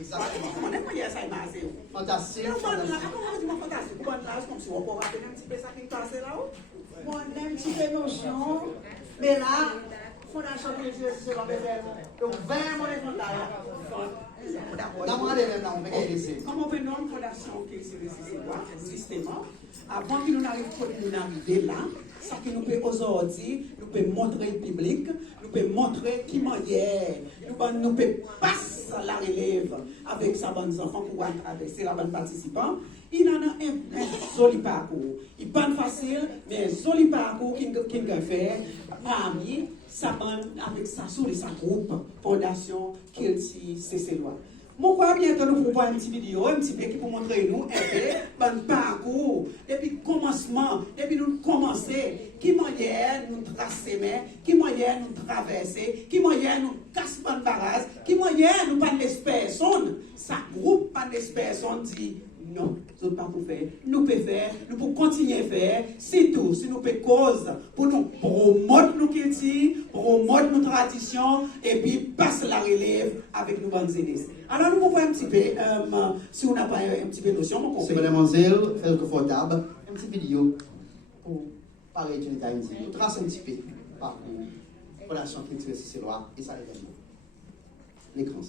Exactement. Comment est-ce que ça m'a assez? Fantastique. Comment est-ce que fantastique? Bonne place comme si on peut rappeler un petit peu ça qui passe là-haut? Bon, un petit peu notion, mais là, Fondation Culture, c'est pas besoin. Donc, vraiment, les Comment on peut nommer Fondation Culture, c'est quoi? Justement, avant que nous n'arrivions là, ça que nous pouvons aujourd'hui, nous pouvons montrer le public, nous pouvons montrer qui manière, nous pouvons passer la relève avec sa bonne enfant pour traverser la bonne participant. Il en a un joli parcours. Il n'est pas facile, mais un joli parcours qu'il a fait parmi sa bande avec sa soeur et sa groupe Fondation Kilti CC-Loi. Moi, quoi, bientôt, nous pouvons voir une petite vidéo, un petit peu qui pour montrer nous un peu, bon parcours, depuis le commencement, depuis nous commencer, qui manière nous tracer, qui manière nous traverser, qui manière nous casser bonne barrage, qui manière nous pas les personnes, ça groupe pas les personnes dit non, nous ne pouvons pas faire. Nous pouvons faire, nous pouvons continuer à faire, c'est tout. Si nous pouvons cause pour nous promouvoir nos cultures, promouvoir nos traditions, et puis passer la relève avec nos bonnes idées. Alors, nous pouvons voir un petit peu, si on n'a pas un petit peu de notion, c'est mademoiselle, faites confortable, une petite vidéo pour parler de l'État-Unis. Nous traçons un petit peu par relation culturelle, c'est loi, et ça également. L'écran.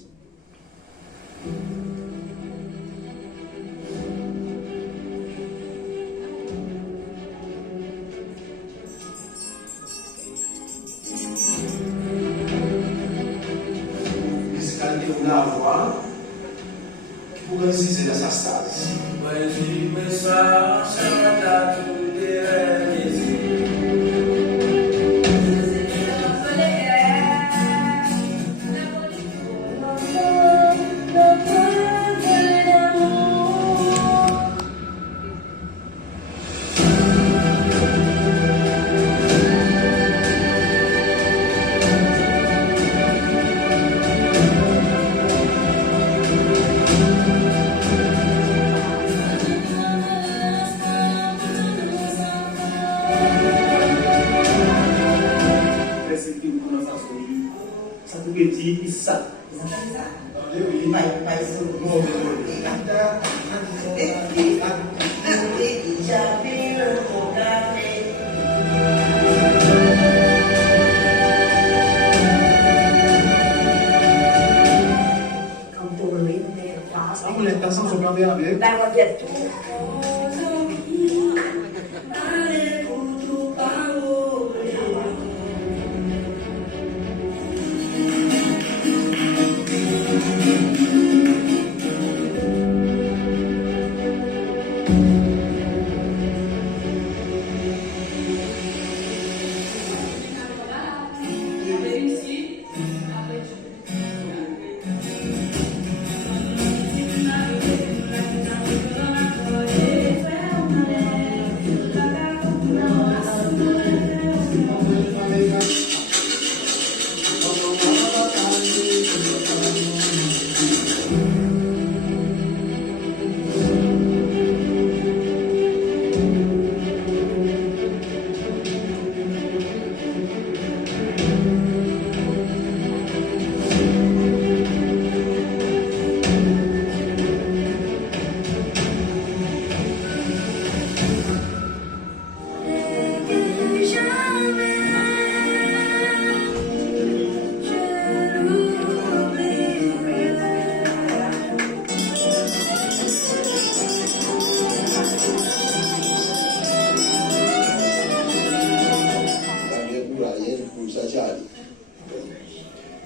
La voix pour résister dans sa stase. Ça.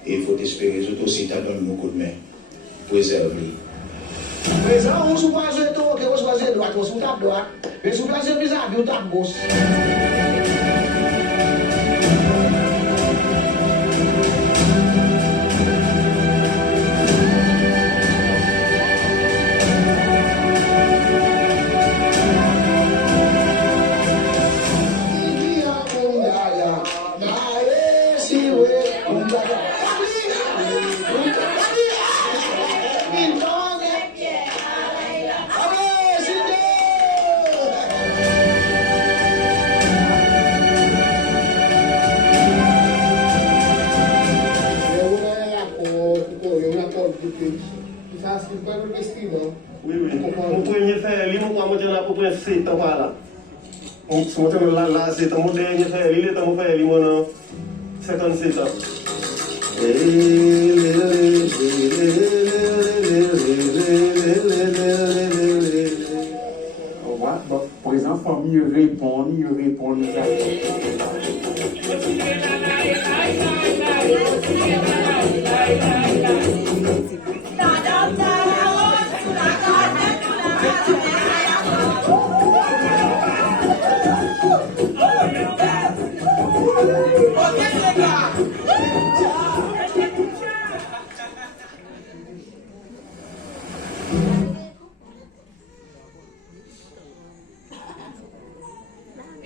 Et il faut espérer que tout aussi t'as donné beaucoup de main. Préserver. Président, on se passe de tout, on se passe de droite, on se tape droite. Mais on se passe de bizarre, on tape gauche. Ça, c'est pas le vestido. Oui, oui. Mon premier frère, lui, moi, je suis à peu près 7 ans par là. Mon là, c'est mon dernier frère, il est mon frère, il est 57 ans. Pour les enfants, ils répondent.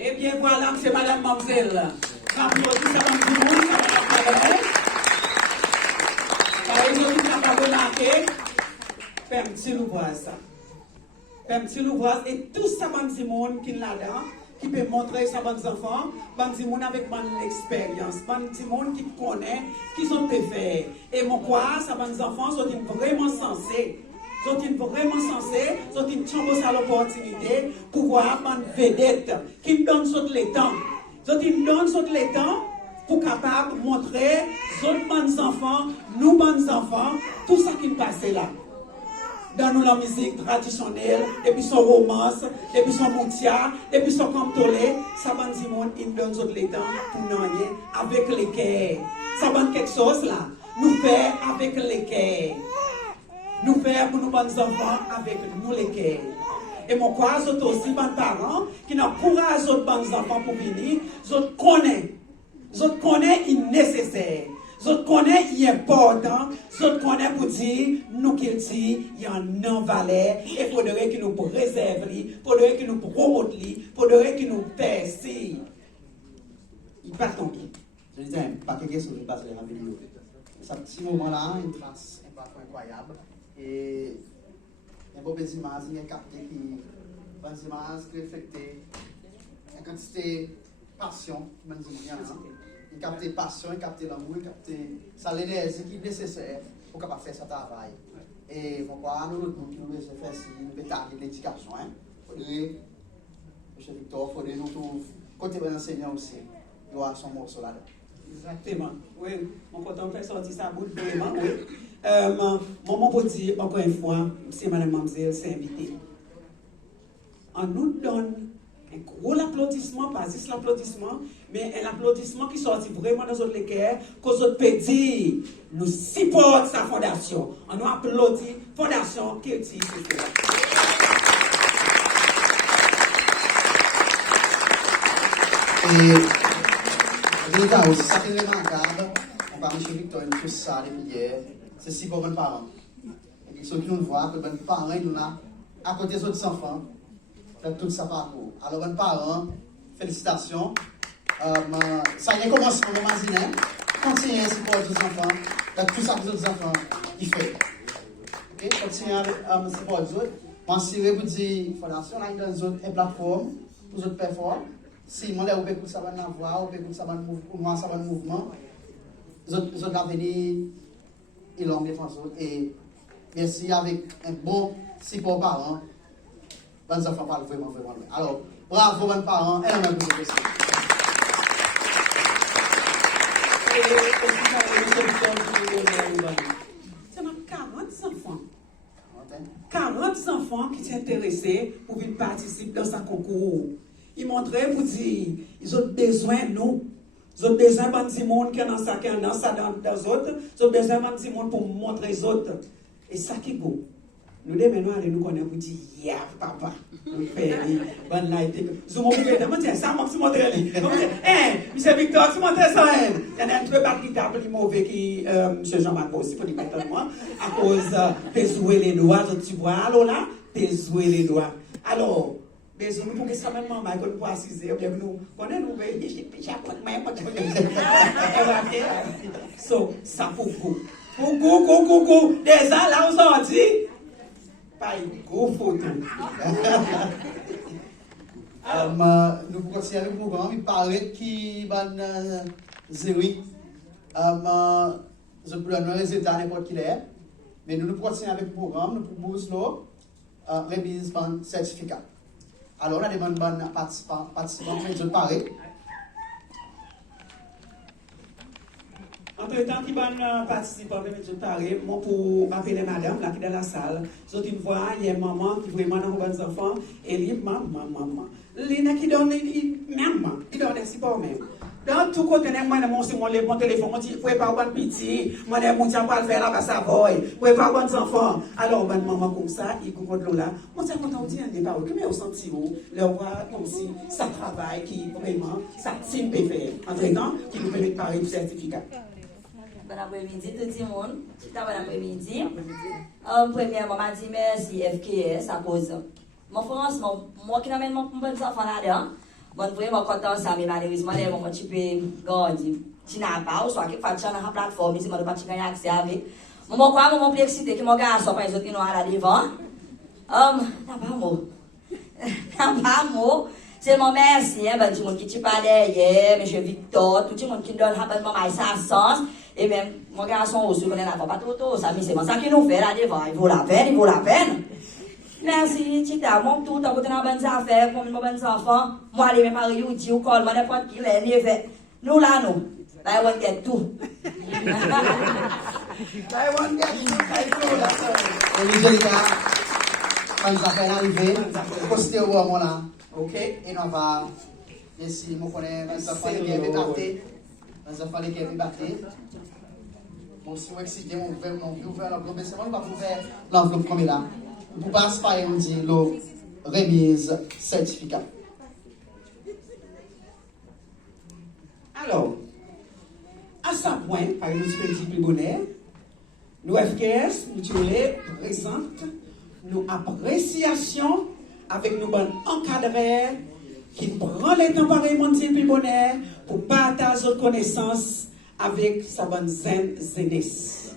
Eh bien, voilà, c'est Madame Mamzelle. Applaudissez ça tout le monde. Par exemple, vous n'avez pas remarqué, fais un petit ouvrage ça. Fais un petit ouvrage et tout ça, bandi monde qui est là-dedans, qui peut montrer ça aux enfants, bandi monde avec mon expérience, bandi monde qui connaît, qui sont pu faire. Et mon quoi, ça bandi enfants sont vraiment censés. Sont vraiment censés, sont une chance à l'opportunité pour voir une vedette qui donne sur les temps. Sont une donne sur les temps pour capable montrer aux bonnes enfants, nous bonnes enfants, tout ça qui passe là. Dans nous la musique traditionnelle, depuis son romance, depuis son moutia, depuis son cantolé, ça va dire monde il donne sur les temps pour nous avec les cœurs. Ça va quelque chose là. Nous faire avec les cœurs. Nous faire pour nos bons enfants avec nous les cœurs. Et mon quoi, c'est aussi bons parents qui n'encouragent les bons enfants pour venir. Je connais il nécessaire. Je connais il important. Je connais pour dire nous qu'il dit il y a un valeur. Et il faudrait que nous préservions, il faudrait que nous promotions, il faudrait que nous fassions. Il part tomber. Je disais, pas quelque chose qui passe dans la vidéo. Ce petit moment-là, une trace incroyable. Et un beau petit image, il y a capté qui va se refléter une quantité de passion, il capte passion, il capte l'amour, il capte l'énergie qui est nécessaire pour capable faire ce travail. Et pourquoi nous devons faire ça, nous l'éducation. Il faudrait, M. Victor, il faudrait nous trouver côté de l'enseignant aussi. Il y a son morceau là-dedans. Exactement. Oui, mon côté on fait sortir ça bout vraiment, oui. Maman pour dire encore une fois, c'est Madame Mamzelle, c'est invité. On nous donne un gros applaudissement, pas juste l'applaudissement, mais un applaudissement qui sortit vraiment dans notre cœur, que nous peut dire, nous supportons sa fondation. On nous applaudit, fondation qui est ici. Et ça qui est remarquable, on parle de M. Victor, tout ça depuis hier, c'est si pour les parents. Et ceux qui nous voient, que les parents, nous là, à côté des autres enfants, fait tout ça parcours. Alors, les parents, félicitations. Ça y est commencé pour m'imaginer. Continuez ainsi pour les enfants, tout ça pour les autres enfants, ils font. Ok, continuez ainsi pour les autres. Moi, si vous dites, fondation, là, dans une plateforme, pour les autres performer. Si vous avez écouté ça, vous voix, vous écoutez ça, vous mouvement, vous avez venir et l'homme défense. Et merci avec un bon support parent, les enfants parlent vraiment loin. Alors, bravo, les parents, et on a beaucoup de questions. C'est 40 enfants. 40 enfants qui sont intéressés pour venir participer dans ce concours. Ils montraient pour dire, ils ont besoin de nous. Ils ont besoin de petits monde qui est dans ça, qui est dans ça, dans les autres. Ils ont besoin de petits monde pour montrer les autres. Et ça qui est beau. Nous maintenant, nous connaissons pour dire, yeah, papa. Nous faisons, bonne light. Nous montrons, ça, moi, tu montres lui. M. Victor, tu montres ça, il y en a un peu pas qui tape les mauvais qui, M. Jean-Marc aussi, pour dire moi, à cause de jouer les doigts, tu vois, alors là, de jouer les doigts. Alors, besoin pour que ça même maman qu'on peut assiser ou bien nous connaît nous même pas so ça pour go déjà là on sorti pas go photo nous pouvons continuer avec le programme il paraît qu'il va zéro je peux donner un résultat n'importe qui est Mais nous continuons avec le programme, nous proposons remise d'un certificat. Alors, on a des bonnes participants, mais je pareil. Entre-temps, qui va participer à ce parler, moi pour appeler madame là qui est dans la salle, je une fois, il y a une maman qui vraiment dans les enfants, et elle dit maman. Lina qui donne, maman, qui donne ainsi pas même. Dans tout côté, moi, c'est mon téléphone, moi, je ne pouvais pas avoir petit, moi, je ne pouvais pas le faire là, ça va, je ne pouvais pas avoir des enfants. Alors, maman, comme ça, il comprend là. Moi, c'est content de dire des paroles, mais au senti où, le voir comme si ça travaille, qui vraiment, ça team peut faire. Entre-temps, qui nous permet de parler du certificat. Bon après-midi, tout le monde. Tout bon après-midi. Premièrement, je dis merci FKS à cause. Mon France, moi qui n'amène mon bon enfant là-dedans. Bon, vraiment content ça, mais malheureusement, les moments tu peux garder. Tu n'as pas, ou soit qu'il faut faire une plateforme, ici, je ne pas gagner accès avec. Moi, quoi, moi, plus excité que mon garçon, par exemple, qui nous a là devant. T'as pas mot. T'as pas mot. Seulement merci, ben, tout le monde qui tu parlais hier, M. Victor, tout le monde qui donne rapidement ça sens. Et même, mon garçon aussi, on est là, pas tout, ça, mais c'est ça qui nous fait là devant. Il vaut la peine. Merci, Tita, mon tout, t'as bonnes affaires, mon bonnes enfants. Moi, les mêmes paris, ou dit, ou call, moi, n'importe qui, les fait. Nous, là, nous. Là, on get tout. Angelica, quand nous avons arrivé, posté au moment là. Ok, et on va. Merci, je connais les enfants qui ont débatté. Les enfants qui ont débatté. Bon, si vous excitez, on veut ouvrir l'enveloppe, mais c'est bon, on va ouvrir l'enveloppe comme là. Pour passer par on dit le remise certificat. Alors, à ce point, par nous petit plus bonheur, nous FKS, nous présente nos appréciations avec nos bonnes encadreurs qui prend le temps pareillement de plus bonheur pour partager notre connaissance avec sa bonne jeunesse.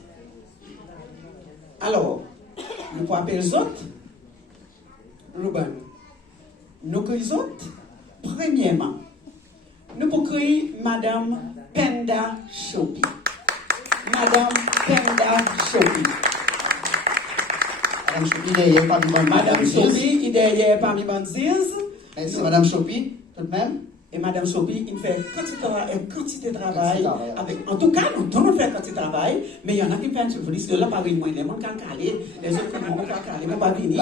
Alors, nous pouvons appeler les autres. Nous les autres, premièrement, nous pouvons créer Madame Penda Chopi. Madame Penda Chopi. Madame Chopi, derrière parmi les Madame Chopi, derrière parmi les bandises. C'est Madame Chopi, tout de même. Et Madame Chopi, il fait quantité de travail. En tout cas, nous devons faire quantité de travail, mais il y en a qui pensent que vous là, par exemple, les gens qui ont calé, les autres qui ont calé, mais pas fini.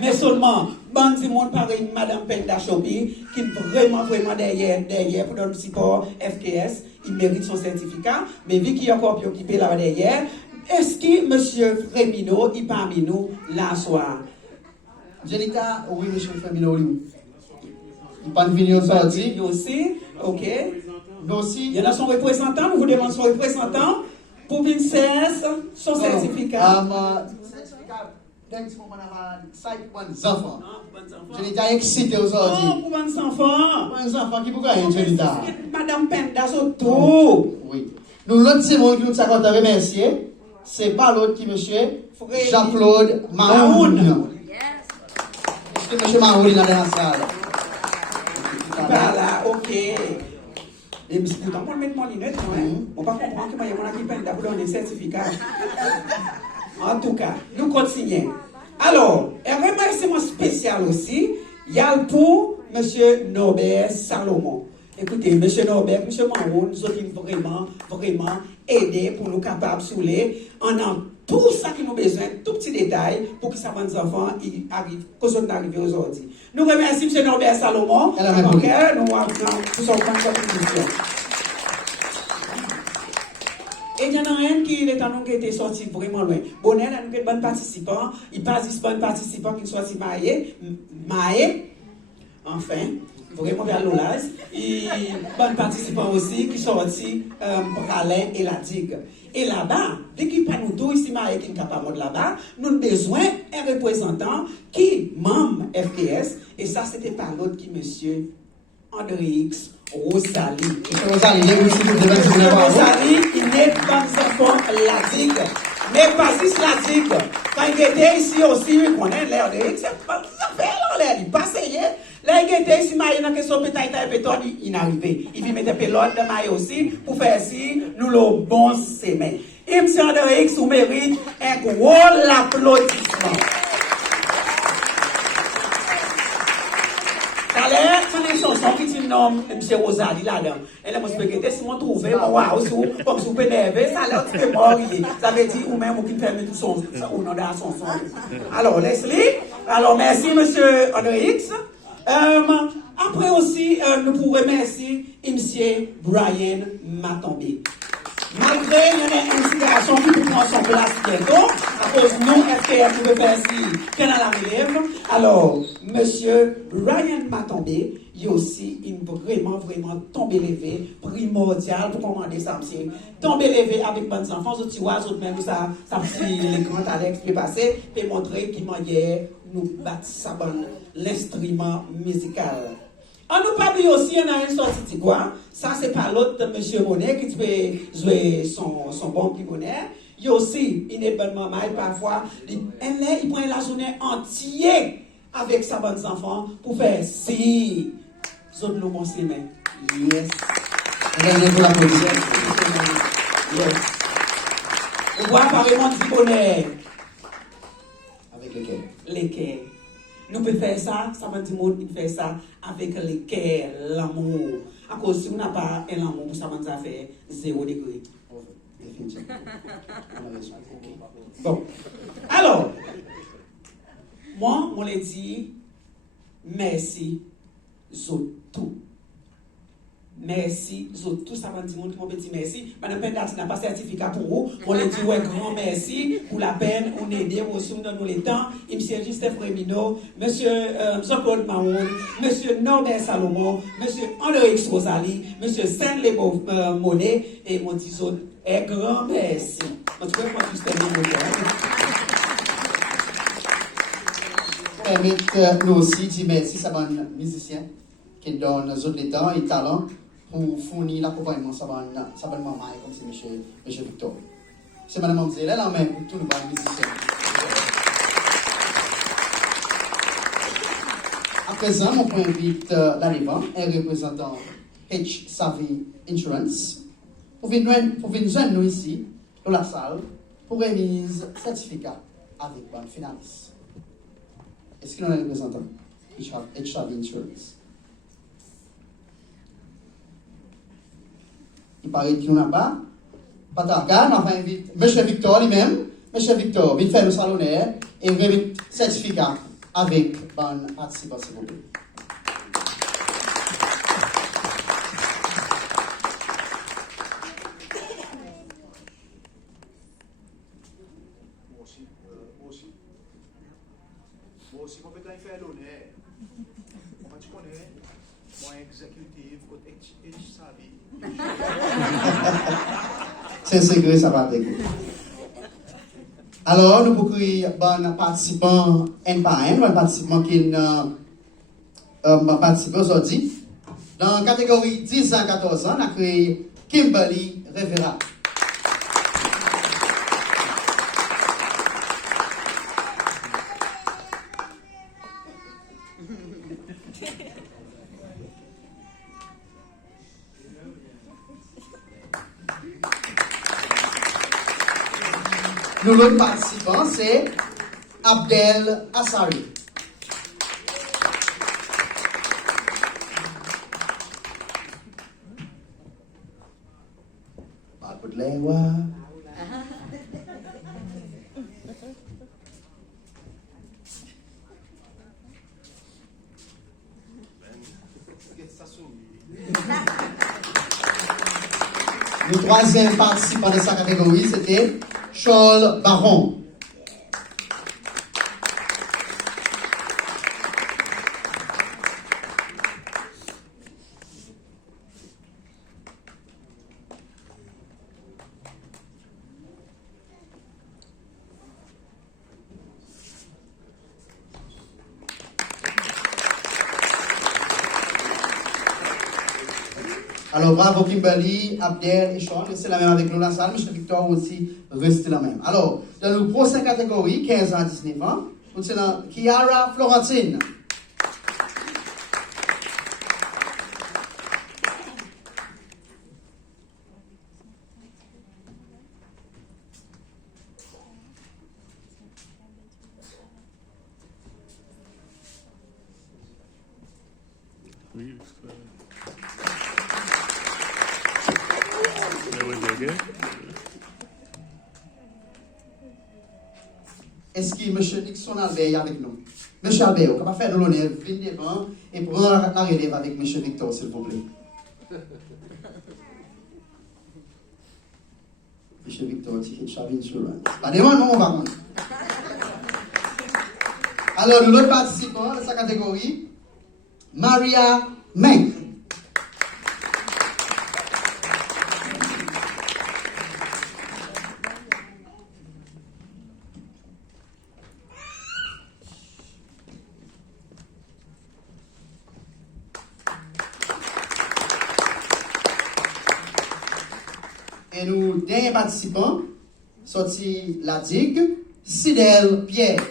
Mais seulement, bandi monde pareil, Madame Penda Chopi, qui est vraiment derrière pour donner le support FKS, il mérite son certificat, mais vu qu'il y a encore occupé là derrière, est-ce que M. Frémino est parmi nous là soir? Angelica, oui, M. Frémino, oui. Il pas venir aujourd'hui. Aussi, ok. Nous aussi. Il y en a son représentant, nous vous demandons son représentant pour venir son certificat. Certificat, d'un petit moment, on a 5 bons enfants. Angelica est excitée aujourd'hui. Oh, pour bons enfants. Bons enfants, qui pourquoi Angelica? Madame Penda, surtout. Oui. Nous, l'autre Simon qui nous a remercié, c'est pas l'autre qui, monsieur Jean-Claude Mahoun. Est-ce que monsieur Mahoun est dans la salle? Voilà, ok. Et pourtant, pour mettre mon lunette, on ne va pas comprendre que moi, je peine pour donner un certificat. En tout cas, nous continuons. Alors, un remerciement spécial aussi, il y a pour M. Norbert Salomon. Écoutez, M. Norbert, M. Maroun, nous avons vraiment aidé pour nous capables de souler en tout ça qui nous a besoin, tout petit détail, pour que ça va nos enfants arrivent, que nous arrivons aujourd'hui. Nous remercions M. Norbert Salomon, nous avons pour son contribution. Et il y en a un qui est en était sorti vraiment loin. Bonheur, il y a un bon participant, il passe un bon participant qui soit marié, enfin. Vraiment vers l'Olaz. Et bon participant aussi qui sont sortis Bralin et la Digue. Et là-bas, dès qu'il prend nous deux ici, qui est capable de là-bas, nous avons besoin d'un représentant qui membre FPS. Et ça, c'était par l'autre qui, monsieur André Rosalie. Rosalie, il n'est pas enfant la Digue. Mais pas juste la Digue. Quand il était ici aussi, il connaît l'air de X. Ça fait l'air, il passe hier. Là, il était ici, il y a une question il est arrivé. Il vient mettre un pilote de maille aussi pour faire ici, nous le bon semaine. Et M. André X, vous mérite un gros applaudissement. D'ailleurs, c'est des chansons qui se nomment M. Rosalie là-dedans. Elle m'a expliqué, si on trouve, waouh, comme si vous énervé, ça a l'air de mort. Ça veut dire, ou même, qui ferme tout son, ou non, dans son son. Alors, Leslie, alors merci, M. André X. Après aussi, nous pourrons remercier M. Brian Matombe. Malgré une inspiration qui prend son place bientôt, à cause de nous, FKF, nous veut faire si, qu'elle a la relève. Alors, M. Brian Matombe, il y a aussi une vraiment tombée levée, primordiale pour commander ça, monsieur. Tombée levée avec bonnes enfants, autres vois, autres même, ça petit l'écran Alex peut passer, peut montrer qu'il manière nous battre ça l'instrument musical. On nous parle aussi, on a une sortie de quoi? Ça, c'est pas l'autre M. Monet qui peut jouer son bon petit bonnet. Il y a aussi une bonne maman, parfois, il prend la journée entière avec sa bonne enfant pour faire si. Zone le les mains. Yes. Regardez-vous la position. Yes. On voit apparemment du bonnet. Avec lequel? Lesquels? Nous pouvons faire ça, ça va dire monde qui fait ça avec le cœur, l'amour. À cause si on n'a pas un amour, ça va nous faire 0 degré. Définitivement. Bon. Alors, moi, on l'a dit, merci, tout. Merci, tout ça va dire mon petit merci. Madame Pendati n'a pas certificat pour vous. On lui dit ouais, grand merci pour la peine, on aide, aussi on donne le temps. Monsieur Justef Remino, Monsieur Jean-Claude Mahoun, Monsieur Norbert Salomon, Monsieur André X Rosalie, Monsieur Stanley Monet et mon petit zone. Un grand merci. En tout cas, moi, tout Permettez-nous aussi dire merci à un musicien qui donne les temps et talent pour fournir l'accompagnement à sa bonne maman, comme c'est M. Victor. C'est Mme Mamzelle, elle en même pour tous les musiciens. À présent, on invite l'arrivant, un représentant H. Savvy Insurance, pour venir joindre nous ici, dans la salle, pour remise certificat avec un finaliste. Est-ce qu'il y a un représentant H. Savvy Insurance? Il paraît qu'il n'y en a pas. Pataka, on va inviter M. Victor lui-même. M. Victor, vite faire le salonnaire et remettre certificat avec un participant, s'il vous plaît. Moi aussi, je peux faire l'honneur. Quand tu connais, moi, exécutif, H. Savvy. C'est un secret, ça va avec vous. Alors, nous pouvons créer un participant un par un, un participant qui participe aujourd'hui. Dans la catégorie 10 à 14 ans, on a créé Kimberly Rivera. L'autre participant, c'est Abdel Assari. Pas de l'air. Le troisième participant de sa catégorie, c'était Charles Baron. Alors, bravo Kimberly, Abdel et Sean, restez la même avec nous dans la salle. M. Victor aussi, restez la même. Alors, dans nos prochaines catégories, 15 ans à 19 ans, nous sommes Kiara Florentine. Oui, est-ce que M. Nixon Albert est avec nous? M. Albert, comment faire de l'honneur, venez devant et prendre la relève avec M. Victor, s'il vous plaît. M. Victor, c'est Chavin Chouran. Pas de moi, non, on va prendre. Alors, nous l'autre participant de sa catégorie, Maria Meng. Et nous, dernier participant, sorti la digue, Sidel Pierre.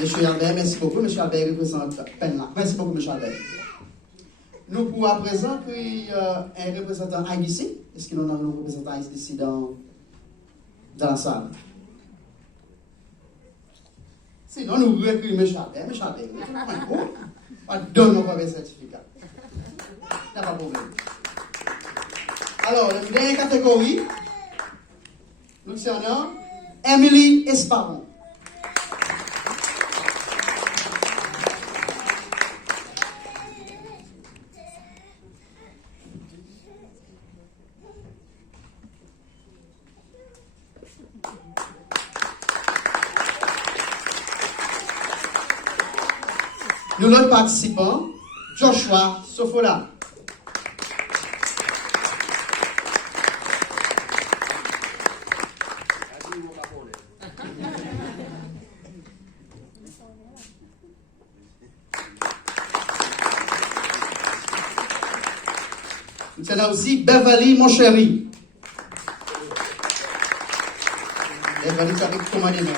Monsieur Albert, merci beaucoup. Monsieur Albert représente Penla. Merci beaucoup, Monsieur Albert. Nous pouvons à présent un représentant IDC. Est-ce que nous avons un représentant IDC dans la salle? Sinon, nous recueillons M. Albert. M. Albert, donne-nous pas un certificat. Il n'y a pas de problème. Alors, la dernière catégorie, nous sommes Emily Esparon. Nous l'autre participant, Joshua Sofola. Nous avons aussi Beverly Moncheri. Beverly, c'est avec comment les mêmes.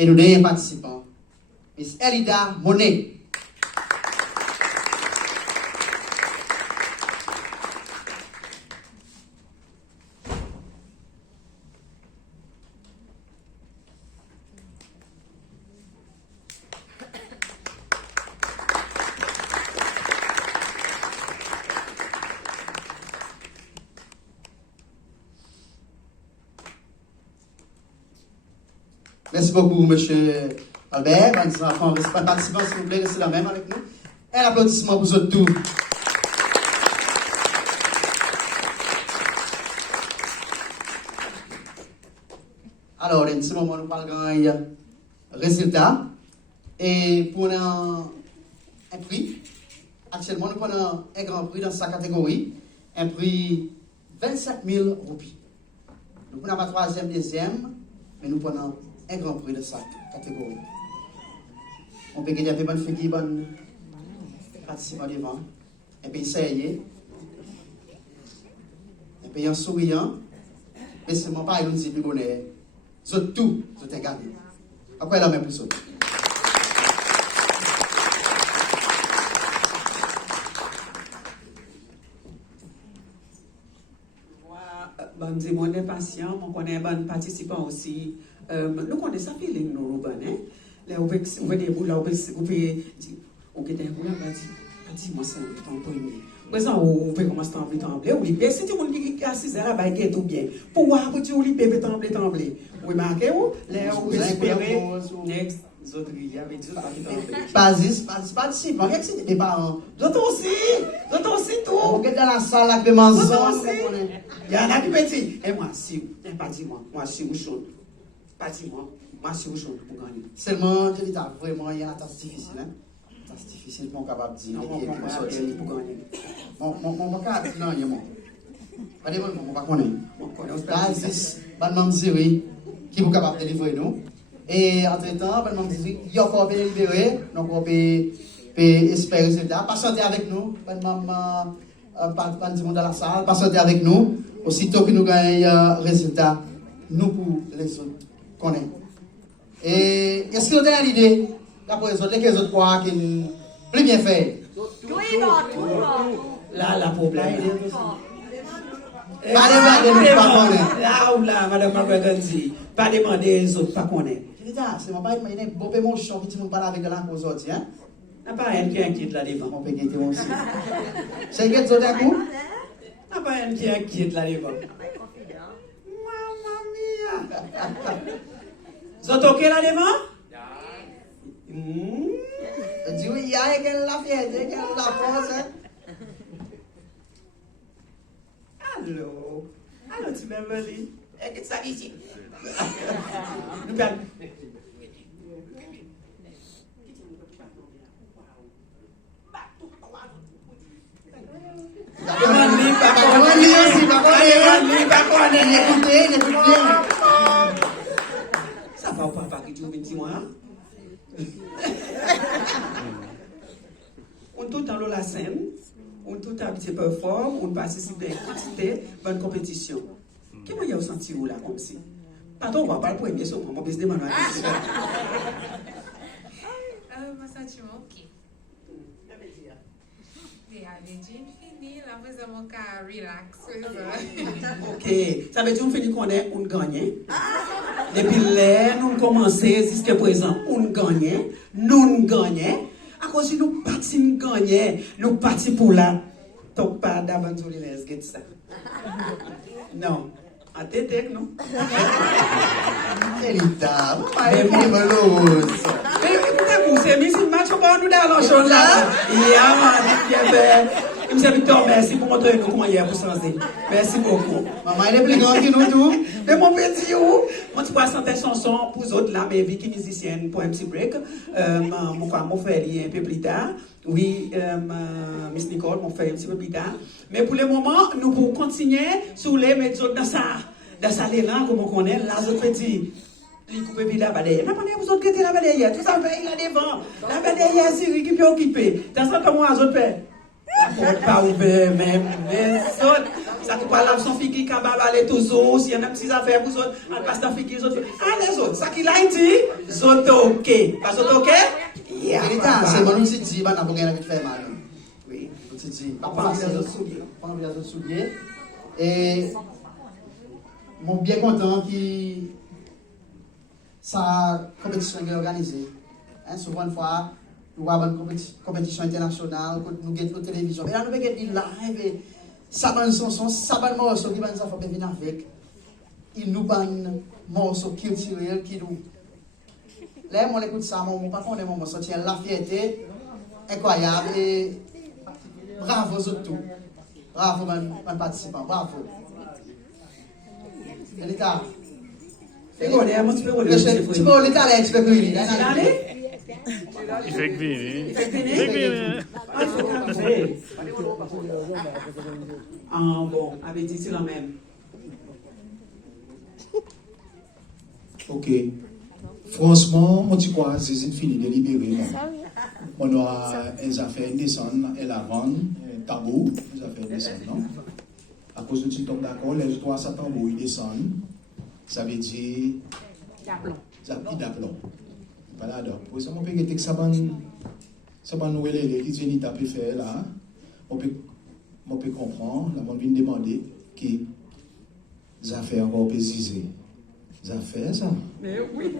Et nous derniers participants, Miss Elida Monet. Merci beaucoup, M. Albert. Participants, s'il vous plaît, restez là même avec nous. Un applaudissement pour vous tous. Alors, en ce moment, nous parlons de résultats. Et pour un prix, actuellement, nous prenons un grand prix dans sa catégorie, un prix 27 000 roupies. Nous prenons pas troisième, deuxième, mais nous prenons un grand prix de sa catégorie. On peut gagner un peu de figure, bonne participant devant, un peu sérieux, un peu en souriant, mais c'est mon père qui nous dit plus bonheur. C'est tout, c'est gagné. Après, la même pour ça. Bon, dis moi impatient, on connaît un bon participant aussi. Nous connaissons ça feeling nous Ruben hein. Là on peut des boules là on peut dire on peut dire là dis moi ça ton premier. Présent on peut commencer à trembler ou libérer si tu on qui assise là ba qui tout bien. Pour voir que tu ou libérer trembler. Vous remarquez où là on peut espérer next autres il y avait dit Participant, qu'est-ce que c'est des parents? D'autres aussi tout. On est dans la salle avec les enfants. Il y en a qui petit. Et moi, si, pas dis-moi, moi, si vous chaud. Pas dis-moi, moi, si vous chaud pour gagner. Seulement, je dis, vraiment, il y a une tâche difficile. Hein? Tâche difficile pour capable de dire. Non, mon gagner. Mon pas dire, non, il y a mon. Pas de mon pas connaître. Mon connaître. Basis, Banman Ziri, qui est capable de délivrer nous. Et entre-temps, ben, je dis, il y a encore bien libéré, donc on peut espérer résultat. Patientez avec nous, ben, pas du monde dans la salle, patientez avec nous. Aussitôt que nous gagnons résultat, nous pour les autres connaissons. Et est-ce que vous avez l'idée, d'après les autres, les autres croient qu'ils plus bien fait? Là, la problème. Pas demander, nous pas connaître. Là ou là, madame Marguerite dit, pas demander les autres, pas connaître. C'est mon père, il bon peu mon chant qui me parle avec la cause aujourd'hui, hein? N'a pas un qui inquiète là devant. On peut guetter aussi. C'est que tu as coup? N'a pas un qui inquiète là devant. Mamma mia. Vous êtes OK là devant? Je dis oui, il y a qu'elle la fierté, qu'elle la force. Allô? Allô, tu m'aimes lui? Qu'est-ce que ça ici? Nous perdons. Ça va pas que tu veux dire moi? On tout dans la scène, on tout un petit peu fort, on participe à une quantité bonne compétition. Comment vous avez senti vous là comme si? Pardon, on va pas le premier sur mon business manuel. Mon sentiment, ok. Les jeans finis, là, vous avez mon cas relax. Ok, ça veut dire qu'on finit qu'on est on gagne. Depuis là, nous commençons jusqu'à présent, on gagne, nous gagnons. À cause de nous partis gagner, nous partis pour là. Donc pas d'aventure les get ça. Non. À tête non. Elita, mais malheureuse. Mais écoutez-vous, c'est mis une match au bord nous dans l'enchon là. Monsieur Victor, merci pour montrer nous comment il y a pour changer. Merci beaucoup. Maman, elle est plus grande que nous tous. Mais mon petit, moi, tu peux chanter chanson pour les autres là, mais vu qu'il est musicienne pour un petit break. Mon frère, il est un peu plus tard. Oui, Miss Nicole, mon frère, un petit peu plus tard. Mais pour le moment, nous pouvons continuer sur les méthodes dans ça l'élan, comme on connaît, là, je petit. Il coupe vite la balaye. N'a pas vous autres qui étaient la balaye. Tout ça, il y a devant. La balaye, c'est qui peut occuper. Dans ce cas, moi, les autres pères. La porte pas ouverte, même. Les autres, ça ne peut pas laver son fille qui cabale toujours. S'il y a des petites affaires pour les autres, on passe ta fille qui les autres. Ah, les autres, ça qu'il a dit, les autres, ok. Pas autres, ok? Elita, c'est mon outil dit, bah, n'a pas gagné avec faire mal. Oui. Outil dit. Pas penser aux autres souliers. Pas envie aux autres souliers. Et, mon bien content qui, sa compétition est organisée. Hein, souvent, une fois, nous avons une compétition internationale, nous avons une télévision. Mais là, nous avons des live, ça va une chanson, ça va un morceau qui va nous faire venir avec. Il nous va un morceau culturel qui nous. Là, on écoute ça, mon pas qu'on est mon morceau, tiens, la fierté, incroyable, et bravo aux autres tout. Bravo, mes participants, bravo. Elita. Tu peux rouler, tu peux rouler, tu peux rouler. Il fait que vini. Ah bon, avait dit c'est la même. Ok. Franchement, moi, tu crois, c'est fini de libérer. On a des affaires descendre, elle a vendu, tabou, les affaires descendre, non? À cause de tu tombes d'accord, les trois, ça tambour, ils descendent. Ça veut dire. D'aplomb. Voilà, donc, pour ça, on peut dire que ça va nous aider, qui viennent taper faire là. On peut comprendre, là, on vient demander qui les affaires encore précisées. Les affaires, ça? Mais oui.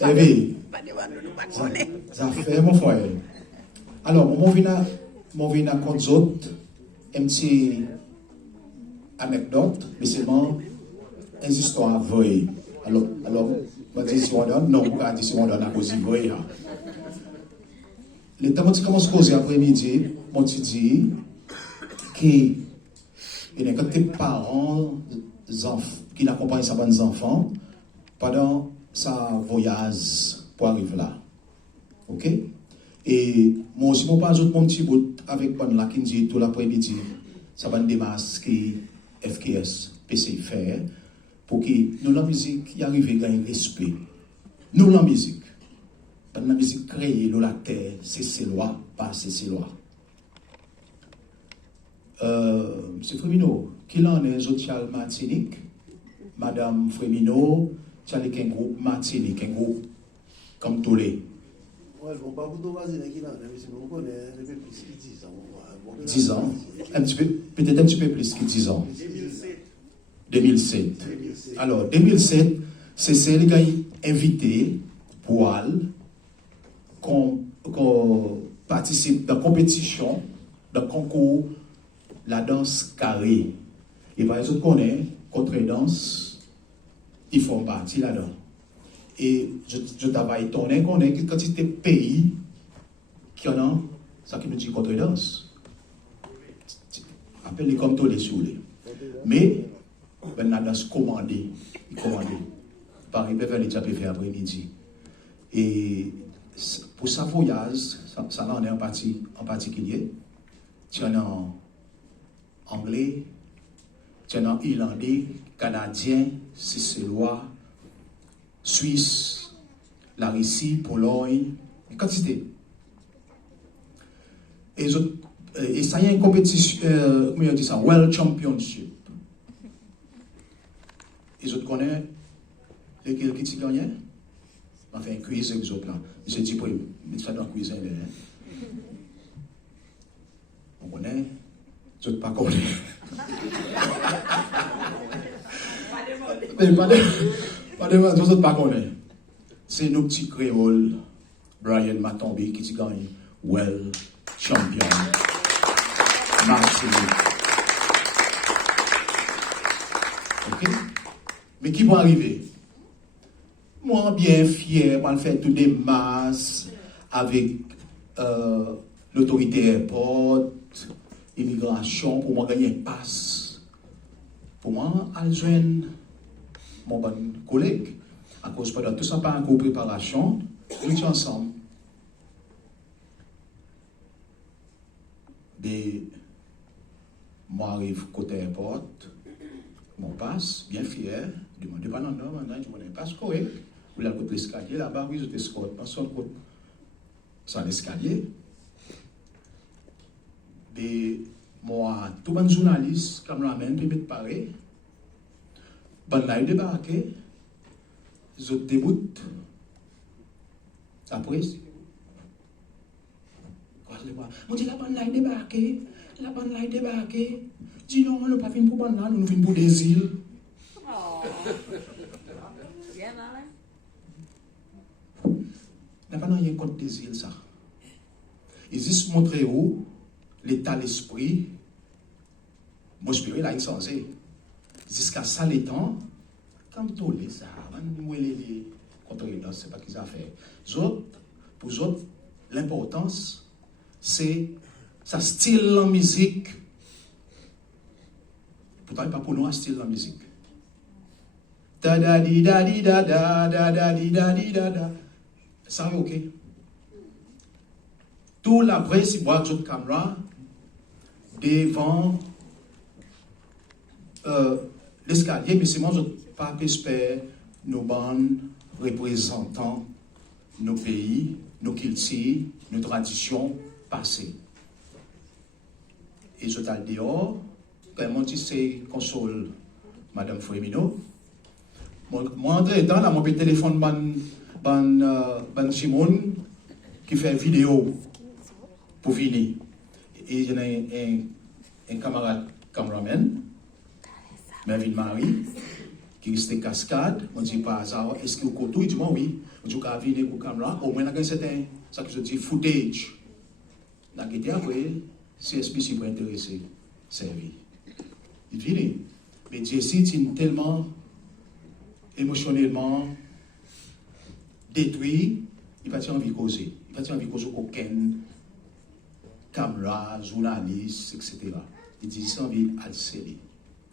Eh bien, les affaires, mon frère. Alors, moi, je viens à compte autres, un petit anecdote, mais seulement une histoire vraie. Alors, on va dire si on donne, non, on va dire si on donne à cause de vrai. Le temps où tu commences à causer après-midi, moi, tu dis que quand tes parents qui accompagnent ses enfants pendant sa voyage pour arriver là. Ok? Et moi aussi, je parle de mon petit bout avec là qui dit tout l'après-midi, ça va démasquer FKS, PC faire, pour que nous, la musique, y arrive à gagner respect. Nous, la musique. La musique créée, nous, la terre, c'est ces lois, pas ces lois. M. Frémino, qui en est social Martinique? Madame Frémino, tu as un groupe Martinique, un groupe comme tous les. Oui, bon, pas vous demander qui là, mais si vous connaissez un peu plus que 10 ans. 10 ans, peut-être un petit peu plus que 10 ans. 2007. Alors, 2007, c'est celle qui a invité pour qu'on participe dans la compétition, dans le concours, la danse carrée. Et par exemple, qu'on est contre-danse, ils font partie là-dedans. Et je t'avais étonné qu'on ait une quantité de pays qui en ont, ça qui nous dit contre-danse. Appelez comme tous les soulés. Mais, ben, la danse commandée, par Beverly Tchapé fait après-midi. Et pour sa voyage, ça en est en particulier. Tu en as en anglais, tu en as irlandais, canadien, sicélois, suisse, la Russie, Pologne, une quantité. Et ça y a une compétition, comment on dit ça, World Championship. Et je connais lesquels qui gagnent. On fait un quiz avec les autres là. Je dis pour mettre ça dans la cuisine. On connaît, je ne sais pas connaître. Pas de je ne sais pas connaître. C'est nos petits créoles, Brian Matombi, qui gagne World Champion. Martinique. Ok? Mais qui vont arriver? Moi, bien fier, moi, faire toutes des masses avec l'autorité airport, immigration, pour moi gagner un passe. Pour moi, aller joindre mon bon collègue, à cause de tout ça, pas un coup de préparation, nous sommes ensemble. Et moi, j'arrive côté airport, mon passe, bien fier, demandez pas non, je m'en ai pas correct. Vous l'avez côté l'escalier, là-bas, oui, je t'escorte, pas sur le côté. Sans l'escalier. Et moi, tout le journaliste, comme la même, peut mettre pareil. Ben là, il débarque, je déboute. Après, on dit la bande là, il débarque, la bande là, il débarque. Dis non, on n'a pas fini pour bande là, nous venons pour des îles. N'a pas rien contre des îles, ça. Ils juste montrer où l'état d'esprit, moi je peux là, insensé. Jusqu'à ça, les temps, comme tous les ça, nous les contre les c'est pas qu'ils ont fait. Pour eux autres, l'importance, c'est ça style en musique. Pourtant, pas pour nous un style en musique. Da da di da di da da da da di da di da da. Ça va, ok. Tout la presse, il voit toute caméra devant l'escalier, mais c'est moi, je pas espère nos bandes représentant nos pays, nos cultures, nos traditions passées. Et je t'ai dit dehors, quand mon petit c'est console Madame Frémino, moi, entre temps, là, mon petit téléphone, ban Simon, qui fait vidéo pour venir. Et il y a un camarade cameraman, Mervyn Marie, qui restait cascade. On dit par hasard, est-ce que vous comptez? Il dit oui. On dit qu'on venir pour la caméra. Au moins, il y a un certain, ça que je dis, footage. La guette après, CSP s'y peut intéresser, servi. Il vient. Mais Jesse est tellement émotionnellement détruit, il va envie de causer. Il va envie de causer aucun caméra, journaliste, etc. Il dit qu'il a envie de scellé.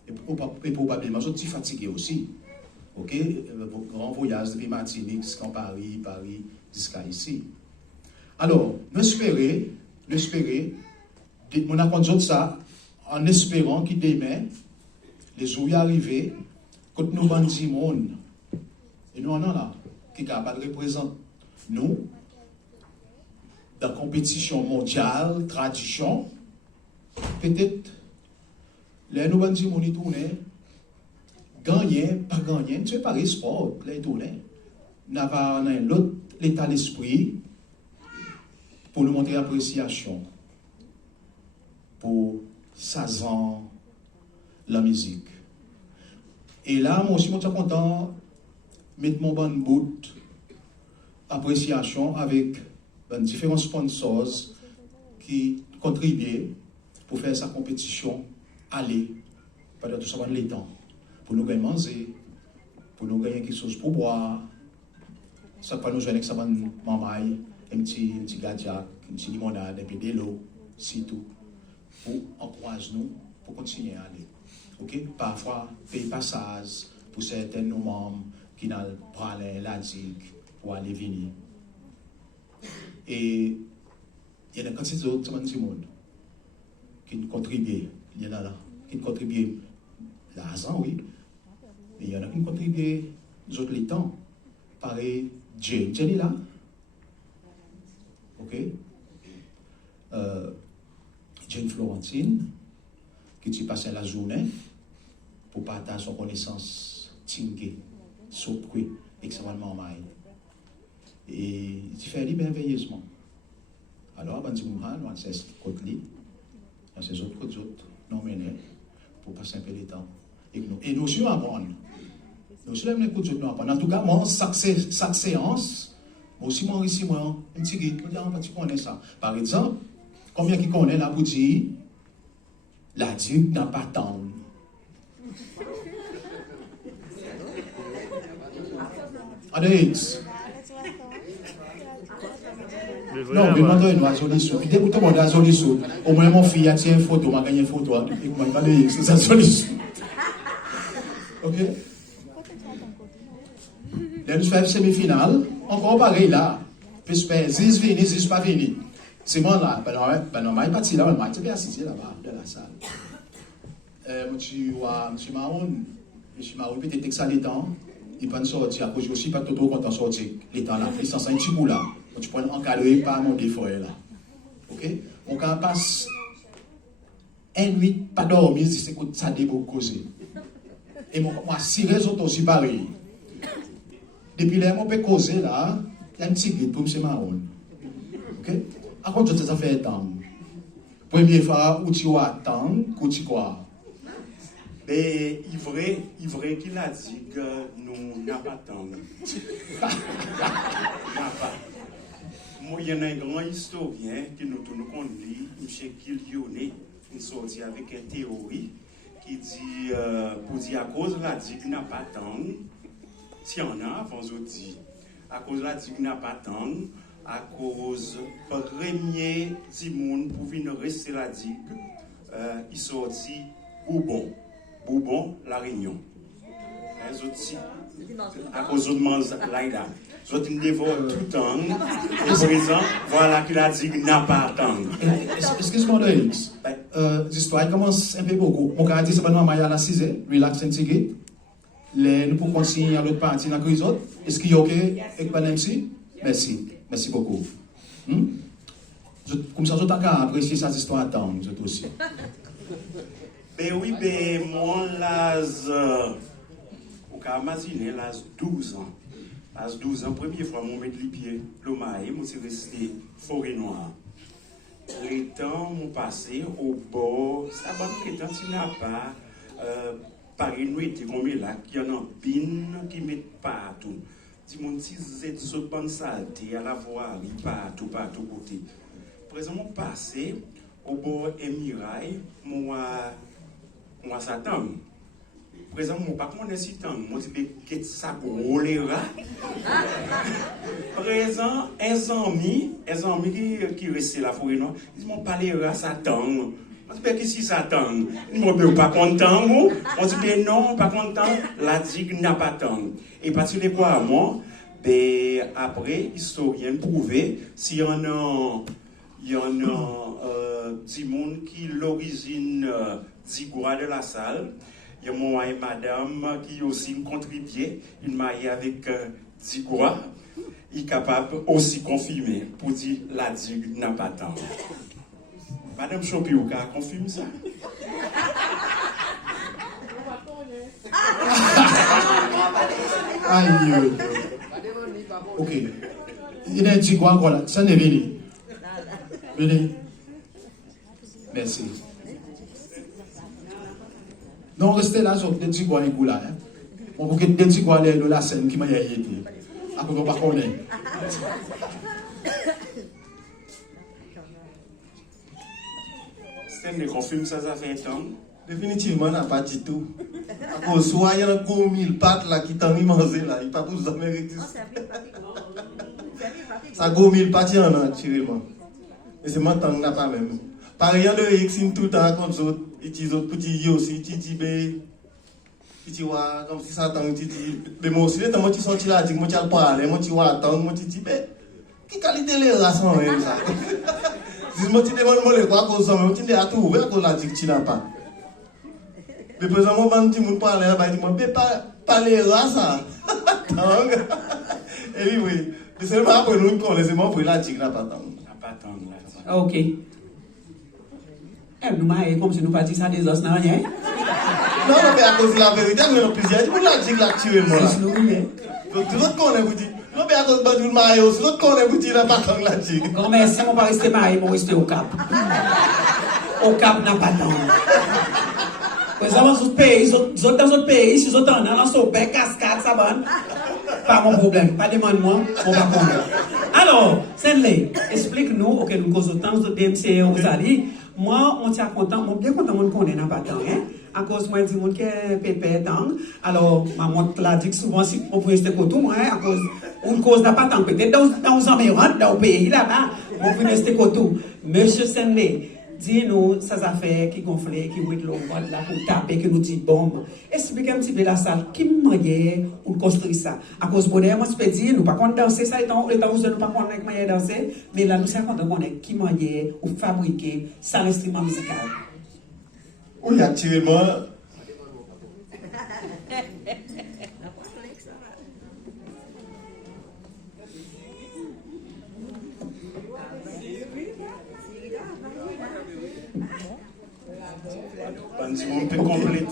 Et probablement, je suis fatigué aussi. Ok? Grand voyage depuis Martinique, jusqu'en Paris, jusqu'à ici. Alors, nous espérons, on a conduit ça en espérant qu'il demain, les jours y arrivent, quand nous vendons du monde, et nous en avons là, qui est capable de représenter nous dans la compétition mondiale, tradition, peut-être, les nous bandits mon tourner, gagner, pas gagner, tu es pareil sport, les tourner. N'a pas l'autre l'état d'esprit pour nous montrer appréciation pour Sazan, la musique. Et là, moi aussi, je suis content de mettre mon bon bout appréciation avec différents sponsors qui contribuent pour faire sa compétition aller pendant tout ça pendant les temps. Pour nous gagner manger, pour nous gagner quelque chose pour boire. Ça peut nous jouer avec ça mamaille, un petit gadiac, une petite limonade, un peu de l'eau, c'est tout. Pour encourager nous, pour continuer à aller. Ok? Parfois, payer passage pour certains de nos membres qui n'ont pas la digue pour aller venir. Et il y a une quantité d'autres monde qui contribuent. Il y en a là, qui contribuent l'argent, oui. Mais il y en a qui contribuent les autres les temps. Pareil, Jane est là. Ok? Jane Florentine, qui passe la journée pour partager son connaissance tingue, surpris, extrêmement mal. Et il fait lui merveilleusement. Alors, ben, dit Mouhan, on sait ce côté lui, on sait autres côtés autres, non menés, pour passer un peu de temps. Et nous aussi, apprendre. Nous aussi, les côtés nous apprendre. En tout cas, moi, chaque séance, moi aussi, moi, ici, moi, un petit guide, je connais ça. Par exemple, combien qui connaît la pour dire, la digue n'a pas tant. Alex. Non, mais maintenant, il doit solution. Puis, dès que tout le monde a solution, au moins, mon fils a tiré une photo, m'a gagné une photo. Et moi, il va dire, c'est sa solution. Ok? Les nous faisons semi-finale, encore pareil là. Puis, Ziz vini, Ziz pas vini. C'est moi là, ben non, il est parti là, il est assis là-bas, dans la salle. Monsieur Maroun, peut-être que ça l'étend, il peut sortir, à cause aussi, pas tout content de sortir, l'étend là, il s'en sent un petit coup là. Tu peux encadrer par mon défaut là. Ok? On passe une nuit, pas dormir, si c'est que ça débouche causer. Et moi, 6 raisons aussi pareil. Depuis là, on peut causer là, il y a un petit guide pour M. Maroun. Ok? À quoi tu as fait temps? Première fois, où tu attends, où tu crois? Mais il est vrai qu'il a dit que nous n'avons pas temps. Moi, il y a un grand historien qui nous dit, M. Kilioné, il sorti avec une théorie qui dit, pour dire à cause de la digue n'a pas temps, si on a, avant de dire, à cause de la digue n'a pas temps, à cause premier Timoun pour venir rester la digue, il sorti Bourbon, la Réunion. À cause de Laïda. Je te dévore tout le temps. Et présent, voilà que la digue n'a pas temps. Excuse-moi, Loïx. L'histoire commence un peu beaucoup. Mon caractère s'appelle Maya la 6, relax and tigre. Nous pouvons continuer à l'autre partie dans la autres. Est-ce qu'il y a OK avec Panemsi? Merci. Merci beaucoup. Comme ça, je t'ai apprécié cette histoire à temps, je aussi. Ben oui, ben moi, l'âge, au cas imaginer, l'âge 12 ans. L'âge 12 ans, première fois, mon mettre les pieds, le maïs, moi, c'est resté forêt noire. Les temps m'ont passé au bord, ça va que tant il n'a pas, par une nuit, comme là, qui en a pin, qui met partout. Si mon petit zède saute bonne saleté, à la voie, partout côté. Présentement, passé au bord Émirail, moi, Satan. Présentement, moi, pas comment si tant, moi, je dis ça roulera. Présent, un ami qui reste la forêt noire, ils dit, mon parlera Satan. On dit, mais qu'est-ce que Satan? Ils m'ont dit, pas content, moi. On dit, mais non, pas content, la digue n'a pas tant. Et parce que quoi, moi, ben, après, historien prouvé, s'il y en a, du monde qui l'origine d'Igoura de la salle, Il y a moi et madame qui aussi contribué, une mariée avec Digua. Il est capable aussi confirmer pour dire la digue n'a pas tant. Madame Champion, confirme ça? Aïe. Ok. Il a dit quoi encore là? Ça n'est venu. Venez. Merci. Non, restez là, sur des petits quoi là. On peut que des petits quoi de la scène qui m'a été. Après, on va pas connaître. Stanley confirme ça, ça fait un temps. Définitivement, n'a pas du tout. À cause soit il y a un 1000 pattes là qui t'en mangé là, il pas pour vous américains. Ça go 1000 pattes il y en a naturellement. Et c'est maintenant n'a pas même. Par exemple, le X tout le temps comme ça, il dit autres petits aussi, il dit bé, il dit wa comme si ça tant il dit mais moi aussi quand moi tu sorti là, dit moi tu as parler, moi tu wa tant moi tu dis bé, qui qualité les races même ça. Dis-moi tu demandes moi le quoi cause ça, moi tu dis à tout ouvert cause la dit que tu n'as pas. Mais présentement, quand tu me parles, il dit, mais pas les races, ça. Et oui, mais c'est pas pour nous qu'on les aime pour la tigre, pas tant. Ok. Nous m'avons comme si nous pas dit ça des os, non, rien. Non, mais à cause de la vérité, nous avons plusieurs. Nous la tigre actuellement. Donc, tout le monde connaît, vous dites. Non, mais à cause de la mariée aussi, tout le monde connaît, vous dites, pas tant la tigre. Non, mais si on va rester marié, on va rester au Cap. Au Cap n'a pas tant. Dans d'autres pays, si vous êtes dans son bec, cascade, ça va. Pas mon problème, pas demande-moi, on va comprendre. Alors, Stanley, explique-nous, ok, nous causons autant de DMC aux alliés. Moi, on tient content, bien content, on connaît n'a pas tant, hein. À cause, moi, je dis, mon qui est pépé tant. Alors, ma montre l'a dit souvent, si on peut rester côté, moi, à cause, on cause n'a pas tant, peut-être dans les environs, dans le pays là-bas, on peut rester côté. Monsieur Stanley, dis-nous, ça affaires qui gonflent, qui ouvrent l'eau là pour taper, qui nous dit bombe. Expliquez un petit peu la salle, qui manière on construit ça. À cause de moi, je peux dire, nous pas qu'on danser ça, étant où nous pas qu'on avec manière danser, mais là, nous sommes contents qu'on est qui manière ou fabriquer ça l'instrument musical. Oui, actuellement. Si on peut compléter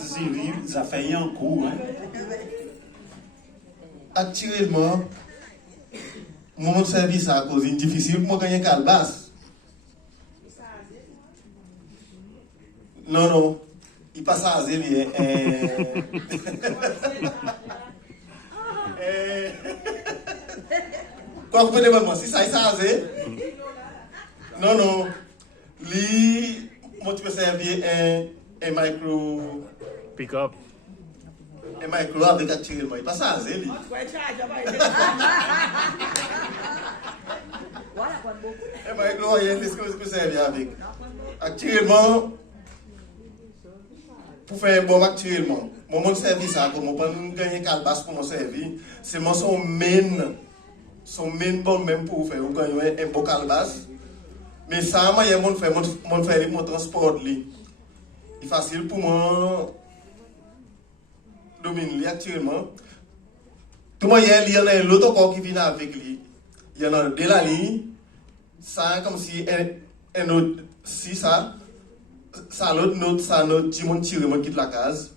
ça fait un coup. Hein. Actuellement, mon service à cause difficile pour moi gagner Calbas. Non, il passe à Zélie. Quoi vous pouvez demander moi si ça est à Zé? Non. Lui, moi tu peux servir un micro. Pick-up. Un micro avec actuellement. Il passe à Zélie. Un micro, il y a ce que je peux servir avec. Actuellement, pour faire un bon actuellement, mon service, comme on peut nous gagner Calbas pour mon service, c'est son main bon même pour faire gagner un bon Calbas. Mais ça, moi, il y a mon transport. Il est facile pour moi dominer actuellement. Tout le monde, il y en a un autre corps qui vient avec lui. Il y en a de la ligne. Ça, comme si un autre, si ça l'autre note, ça notre petit monde tire, moi quitte la case.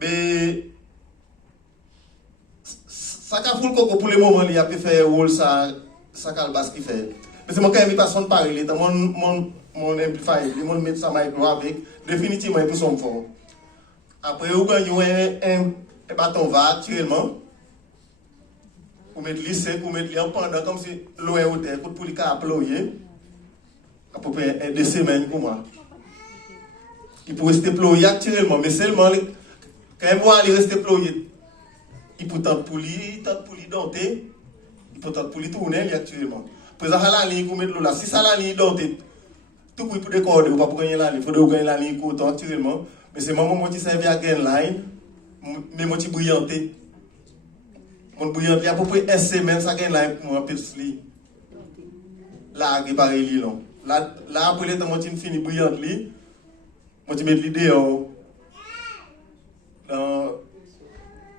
Mais ça qu'a fait pour le moment, il a pu faire rôle ça Calbas qui fait. Mais c'est moi quand même personne parler dans mon amplifier, mon mettre ça micro avec définitivement il peut son fort. Après vous gagnez un bâton va actuellement. Vous mettez lycée, vous mettez en pendant comme si l'eau est haute pour les cas ployer. À peu près 2 semaines pour moi. Il peut rester ployé actuellement, mais seulement quand moi il reste ployé, il peut tenter pour lui dompter, il peut tenter pour lui tourner actuellement. Pour ça la ligne vous mettez l'eau là, si ça la ligne dompter, tout coup il peut décorder, vous pas pour gagner la ligne, il faut gagner la ligne courte actuellement, mais c'est moi qui servent à gain line, mais moi qui brillanter. Mon brillant, il y a à peu près 1 semaine, ça gagne line pour moi petit là, qui pareil non. Là après le temps moi fini brillant li. Moi, tu mets l'idée,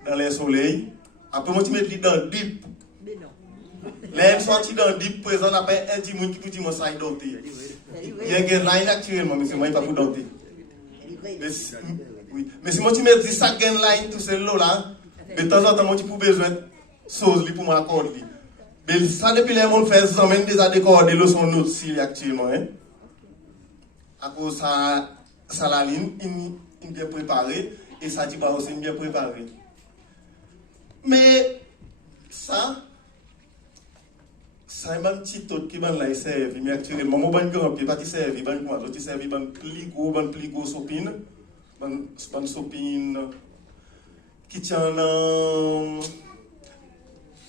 dans les soleils. Après, moi, tu mets dans le dip. Là, je sorti dans le dip, présent, après, un petit monde qui dit, moi, ça est dompté. Il y a un gain line actuellement, mais c'est moi, il pas pour dompter. Mais si moi, tu mets 10 sacs gain line, tout celle là, de temps en temps, moi, tu peux besoin de choses pour m'accorder. Mais ça, depuis les gens fait ça, même déjà décorder le son autre style actuellement. Hein? À cause ça, la ligne, il est bien préparé, et ça, tu vas aussi bien préparé. Mais ça c'est un petit tout qui va là servir mais actuellement mon ban grand pied pas servir ban quoi tu servir ban plus gros sopine ban sopine qui tient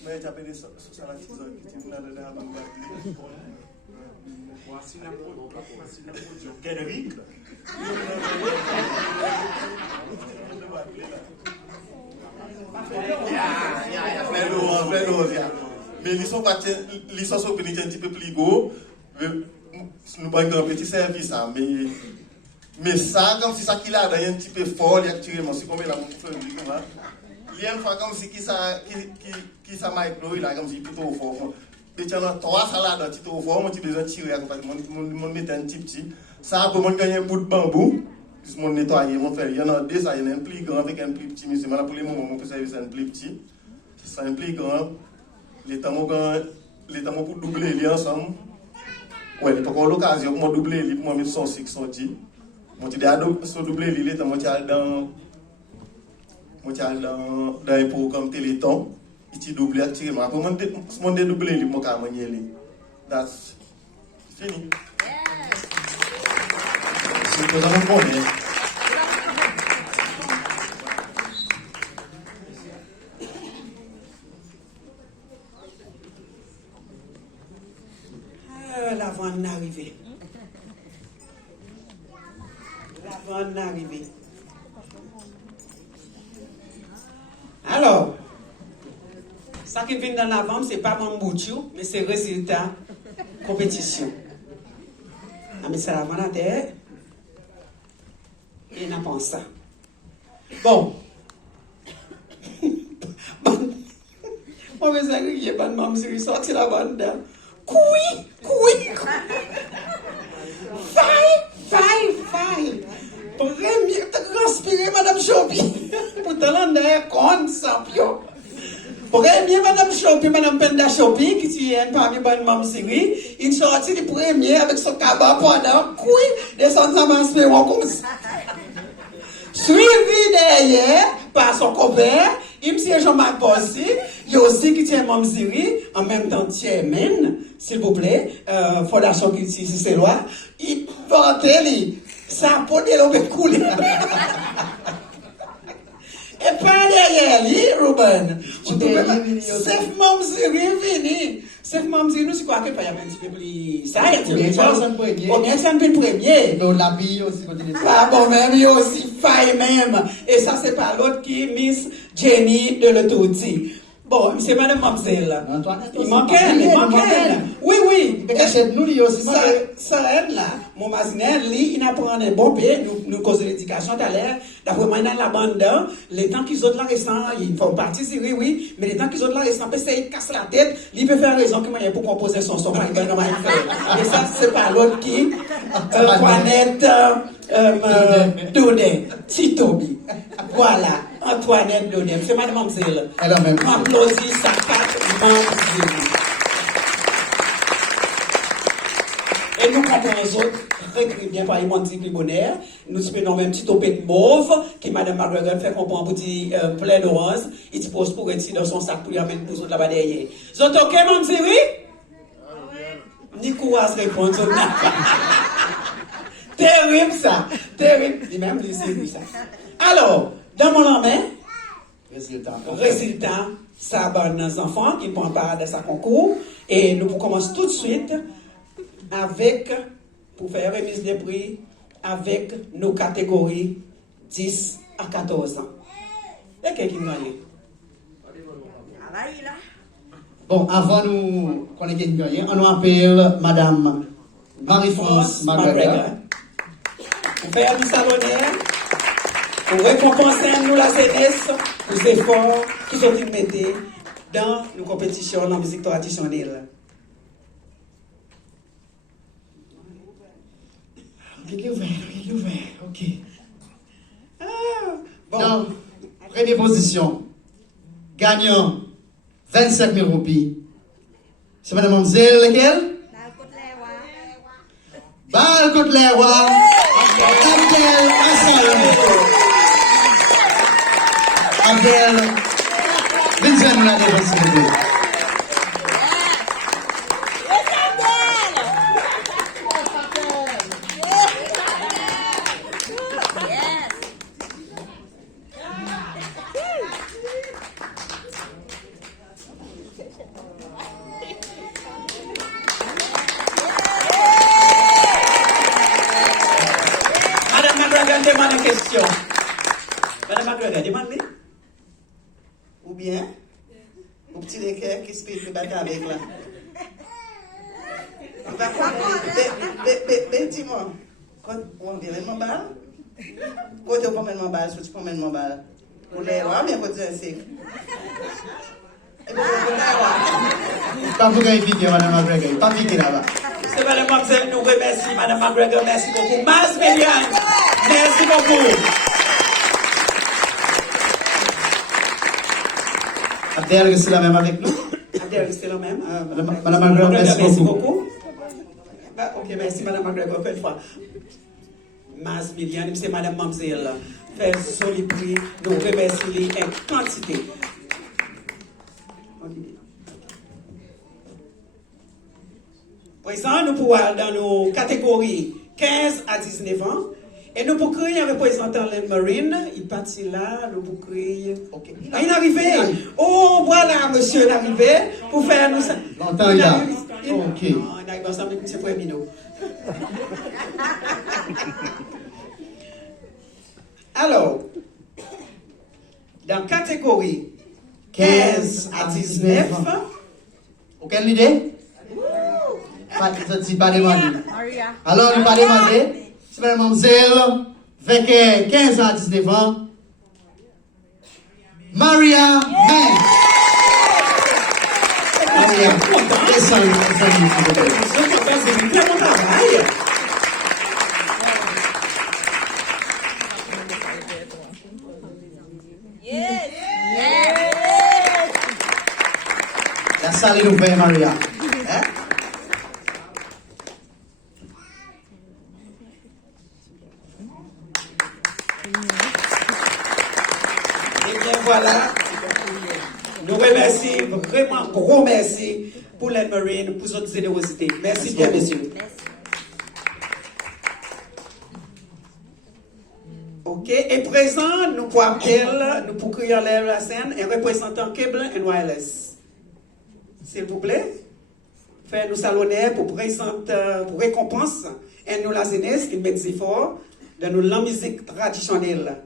mais j'appelle ça la tisane qui tient là dedans ban voici la production Kendrick mais ils sont partis, ils sont un petit peu plus gros. Nous avons un petit service, mais ça, comme si ça qui là, un petit peu fort, actuellement, c'est comme la montre il y a une fois comme si qui ça micro, il a comme si plutôt fort. Et tu as 3 salades, tu as fort, moi tu besoin de tirer, mon mettre un petit. Ça, pour moi, gagner un bout de bambou. Mon nettoyer, mon faire. Il y en a 2, ça, il y en a un plus grand avec un plus petit. Mais c'est maintenant pour les moments, on peut servir un plus petit. C'est un plus grand. L'état pour doubler les ensemble. Ouais, il n'y a pas l'occasion pour doubler les pour moi mettre son 6 sorti. Moi, tu dis doubler les l'état, moi, tu as dans un programme Téléthon. Il t'y double actuellement. Après, moi, je doubler les, moi, je vais les. That's fini. C'est que nous avons la vanne arrivée. La vanne arrivée. Alors, ça qui vient dans la vente, ce n'est pas mon bouchou, mais c'est le résultat compétition. Ah, mais c'est la vanne à terre. Et n'a pas ça. Bon. Moi, je vais dire, bonne maman, je vais sortir la bande. Couille. Faille. Premier, tu as transpiré, Madame Chopi. Pourtant, on est con, champion. Premier, Madame Chopi, Madame Penda Chopi, qui est parmi bonne maman, il sortit le premier avec son cabas pendant couille, descend sa masse, mais on comme ça. Suivi derrière par son copain, il me Jean-Marc Bossi, il y a aussi qui tient Mamziri, en même temps Tiermen, s'il vous plaît, Fondation Culture, si c'est loi, il vantait, ça peut développer couler. Et pas derrière lui, Ruben. C'est Mamziri vini. C'est Mamziri, nous, c'est quoi qu'il y a un petit peu plus. Ça y est, tu vois. Bien, c'est un peu le premier. Donc, la bille aussi, ah bon, même, il y a aussi faille même. Et ça, c'est pas l'autre qui est Miss Jenny de l'Autorité. Bon, c'est Madame Mamzelle. Il manque elle. Oui. Nous, il y a aussi. Ça aide là. Mon mazinel, lui, il apprend des bons pays. Nous causons l'éducation tout à l'heure. D'après moi, dans la bande, les temps qu'ils ont de la restant, ils font partie, oui. Mais les temps qu'ils ont de la restant, ils cassent la tête. Il peut faire raison que moi, pour composer son son. Et ça, c'est pas l'autre qui. Antoinette Daudet. Titobi. Voilà. Antoinette Daudet. C'est Madame Mamzelle. Elle a même. M'applaudit sa carte Mamzelle. Et nous comprenons les autres, très bien par Imonti Bonheur. Nous prenons même petit topette mauve, qui Madame Marguerite fait comprendre pour dire plein de rose. Il te pose pour retirer dans son sac pour y amener pour là-bas derrière. Vous êtes OK, Mme Ziri? Ni courage répondre. Terrible ça. Terrible. Il même dit ça. Alors, dans mon main, résultat, ça abonne nos enfants qui prennent part de sa concours. Et nous commençons tout de suite avec, pour faire remise des prix, avec nos catégories 10 à 14 ans. Et qui gagne? Bon, avant nous connaître qui gagne, on nous appelle Madame Marie-France Marguerite. Pour faire du salonnaire, Pour récompenser nous la jeunesse, les efforts qu'ils ont mis dans nos compétitions, dans la musique traditionnelle. Il est ouvert, ok. Bon, première position. Gagnant 25 000 roupies. C'est Madame Mamzelle, laquelle? Bal contre les rois. Abdel Abdel, Vincent la défense. Demande une question. Madame McGregor, demande-lui. Ou bien, au petit décaire qui se fait le bac avec là. Dis-moi, quand on vient de mon bal, quand on promène mon bal, si tu promènes mon bal, on est là, bien quand tu es sec. Et puis, on est là. Pas pour inviter Madame McGregor, pas piquer là-bas. C'est Madame Mamzelle, nous remercions Madame McGregor, merci beaucoup. Mas Méliane, merci beaucoup. Abdel, restez la même avec nous. Abdel, restez la même. Madame McGregor, merci beaucoup. Ok, merci Madame McGregor, encore une fois. Mas Méliane, c'est Madame Mamzelle. Fait joli prix, nous remercions en quantité. Présent, nous pouvons aller dans nos catégories 15 à 19 ans. Et nous pouvons créer un représentant de Marine. Il partit là, nous pouvons créer. Ok. Ah, il est arrivé. Oh, voilà, monsieur est arrivé pour faire nous. Longtemps, il a. Ok. On arrive ensemble avec M. Premino. Alors, dans catégorie 15 à 19. Aucune idée? Pas demandé. Alors, nous pas demandé. C'est Madame Mamzelle, avec 15 ans à 19 ans. Maria May. Maria, descends, la salle est ouverte, Maria. Voilà, nous remercions vraiment, gros merci pour l'aide marine, pour votre générosité. Merci bien, messieurs. Ok, et présent, nous pouvons crier la scène un représentant Cable and Wireless. S'il vous plaît, faire nous salonner pour récompense et nous la jeunesse, une médecine fort de nous la musique traditionnelle.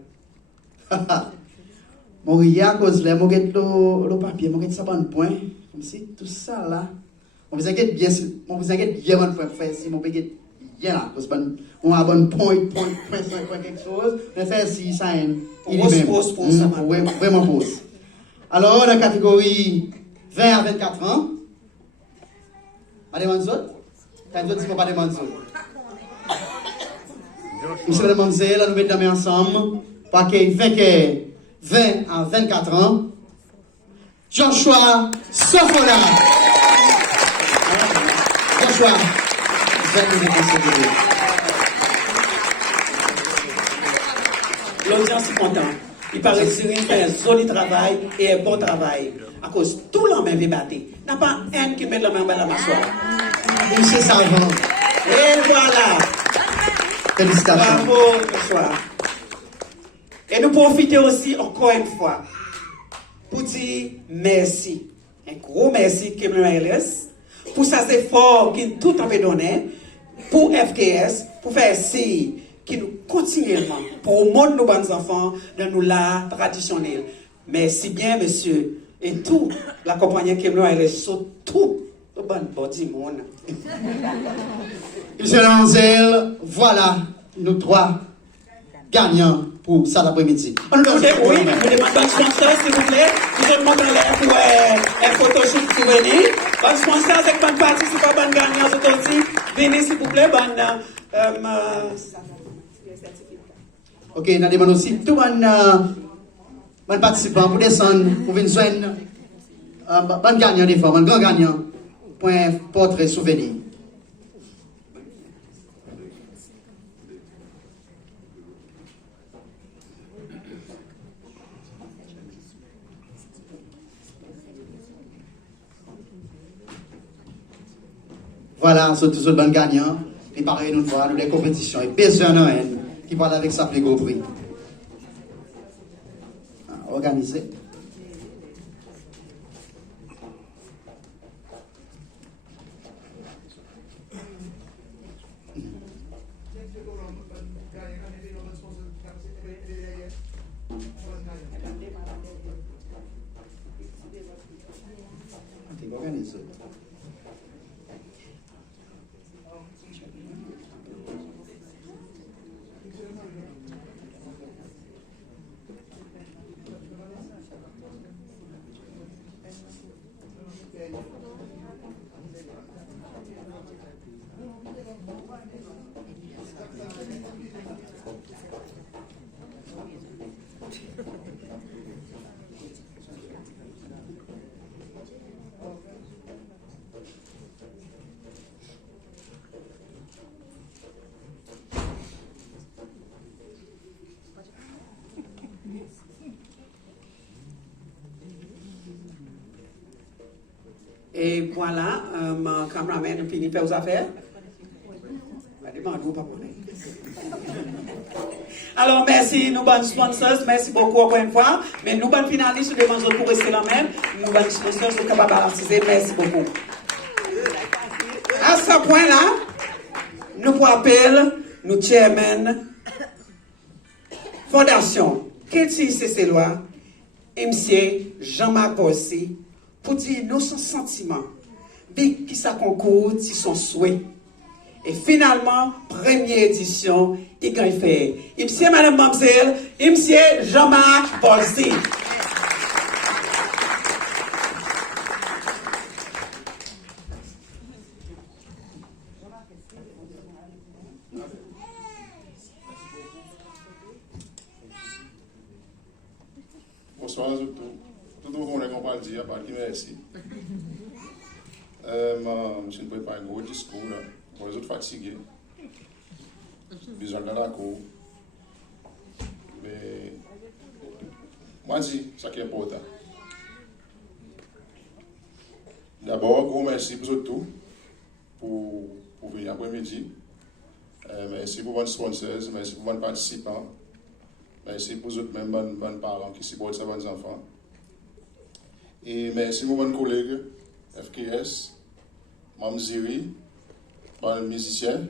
Moria, à cause de le papier, je ça un point, comme si tout ça là, on vous inquiète bien, on vous inquiète bien, on peut faire si, on peut bien là, parce qu'on a un bon point, quelque chose, on fait si ça, il est vraiment pose. Alors, dans la catégorie 20 à 24 ans, pas de manzot, quand vous dites pas de manzot. Monsieur et Mademoiselle, nous mettons ensemble, parce qu'il fait que 20 à 24 ans, Joshua Sofola. Joshua, vous êtes le conseiller. L'audience est contente. Il paraît que Cyril fait un joli travail et un bon travail. À cause tout le monde veut battre. Il n'y a pas un qui met la main dans la mâchoire. Monsieur Savon. Et voilà. Félicitations. Bravo, Joshua. Et nous profitons aussi encore une fois pour dire merci. Un gros merci Kim LS pour ses efforts qu'il tout avait donné pour FKS, pour faire ci, qui nous continuellement promote nos bons enfants dans nos l'art traditionnel. Merci bien, monsieur. Et tout, la compagnie Kim LS, surtout, le bon du monde. Monsieur Lanzel, voilà nos trois gagnants pour ça l'après-midi. Oui, nous demandons un sponsor, s'il vous plaît. Nous allons monter l'air pour un photoshoot souvenir. Bon sponsor, c'est que bonne participant, bonne gagnant, aussi. Venez, s'il vous plaît, Ok, nous demandons aussi tout bon participant pour descendre, pour venir joindre bon gagnant des femmes, un grand gagnant pour un portrait souvenir. Voilà, c'est tous les bons gagnants. Et pareil, nous voilà, nous des compétitions. Et besoin d'un qui parle avec sa plus gros prix. Organisé. Ok, organisé. Et voilà, mon cameraman a fini de faire aux affaires. Alors, merci, nous bonnes sponsors, merci beaucoup encore une fois. Mais nous bonnes finalistes, nous demandons pour rester là même. Nous bonnes sponsors, nous sommes capables de balancer. Merci beaucoup. À ce point-là, nous vous appelons, nous chairman, Fondation, Kéti Cécélois, MC Jean-Marc Bossi, pour dire nous son sentiment, qui ça concourt, si son souhait. Et finalement, première édition, il gagne fait. MC Madame Mamselle, MC Jean-Marc Bossi. Bonsoir à tous. Tout le monde qu'on parle dire, par qui merci. Je suis préparé un gros discours là, pour les autres fatigués. Besoin de la cour. Mais moi, je dis ça qui est important. D'abord, gros merci pour tout, pour venir après-midi. Merci pour vos sponsors, merci pour vos participants. Merci pour les mêmes bonnes parents qui supportent ces bons enfants. Et merci pour mes collègues FKS, Mme Ziri, bon musicien,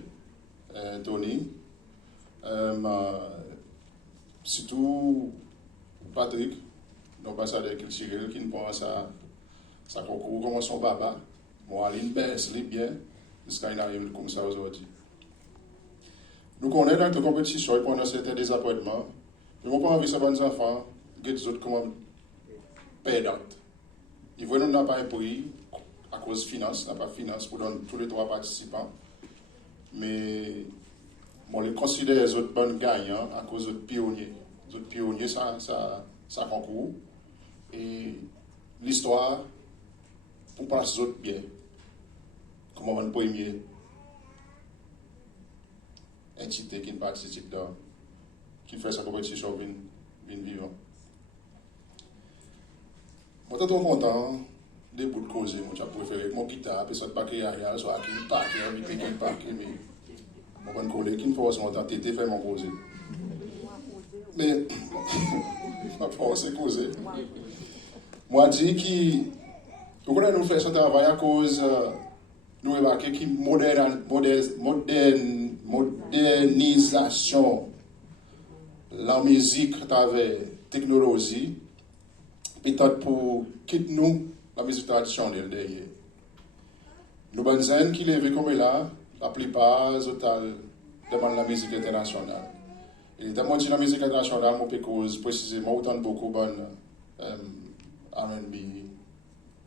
Tony, surtout Patrick, l'ambassadeur culturel qui nous pense à sa concours comme son papa. Moi, Aline baisse les bien jusqu'à une arrive comme ça aujourd'hui. Nous connaissons dans cette compétition et pendant certains désappointements. Nous n'avons pas envie de ces bons enfants, que les autres comme perdants. Ils voient que nous n'avons pas un prix à cause de finance, n'a pas de finance pour donner tous les trois participants. Mais on les considère les autres bons gagnants à cause des pionniers. Les autres pionniers, ça concourt. Et l'histoire, pour passer les autres bien. Comme on va le premier entité qui participe dans, qui fait sa compétition vivant. Moi, je suis content de vous causer. Moi, j'ai préféré que mon guitare, puis ça ne pas qu'il y a, soit qu'il parque, qu'il parque, mais mon collègue qui me force mon temps, t'étais fait mon causer. Mais, ma force est causer. Moi, je dis que, pourquoi nous faisons ce travail à cause, nous remarquons que modernisation, la musique à travers la technologie, peut-être pour quitter nous la musique traditionnelle derrière. Nous bonnes qui lèvent comme là, la plupart demandent la musique internationale. Et dans mon la musique internationale, mon cause précisément autant beaucoup bon R&B,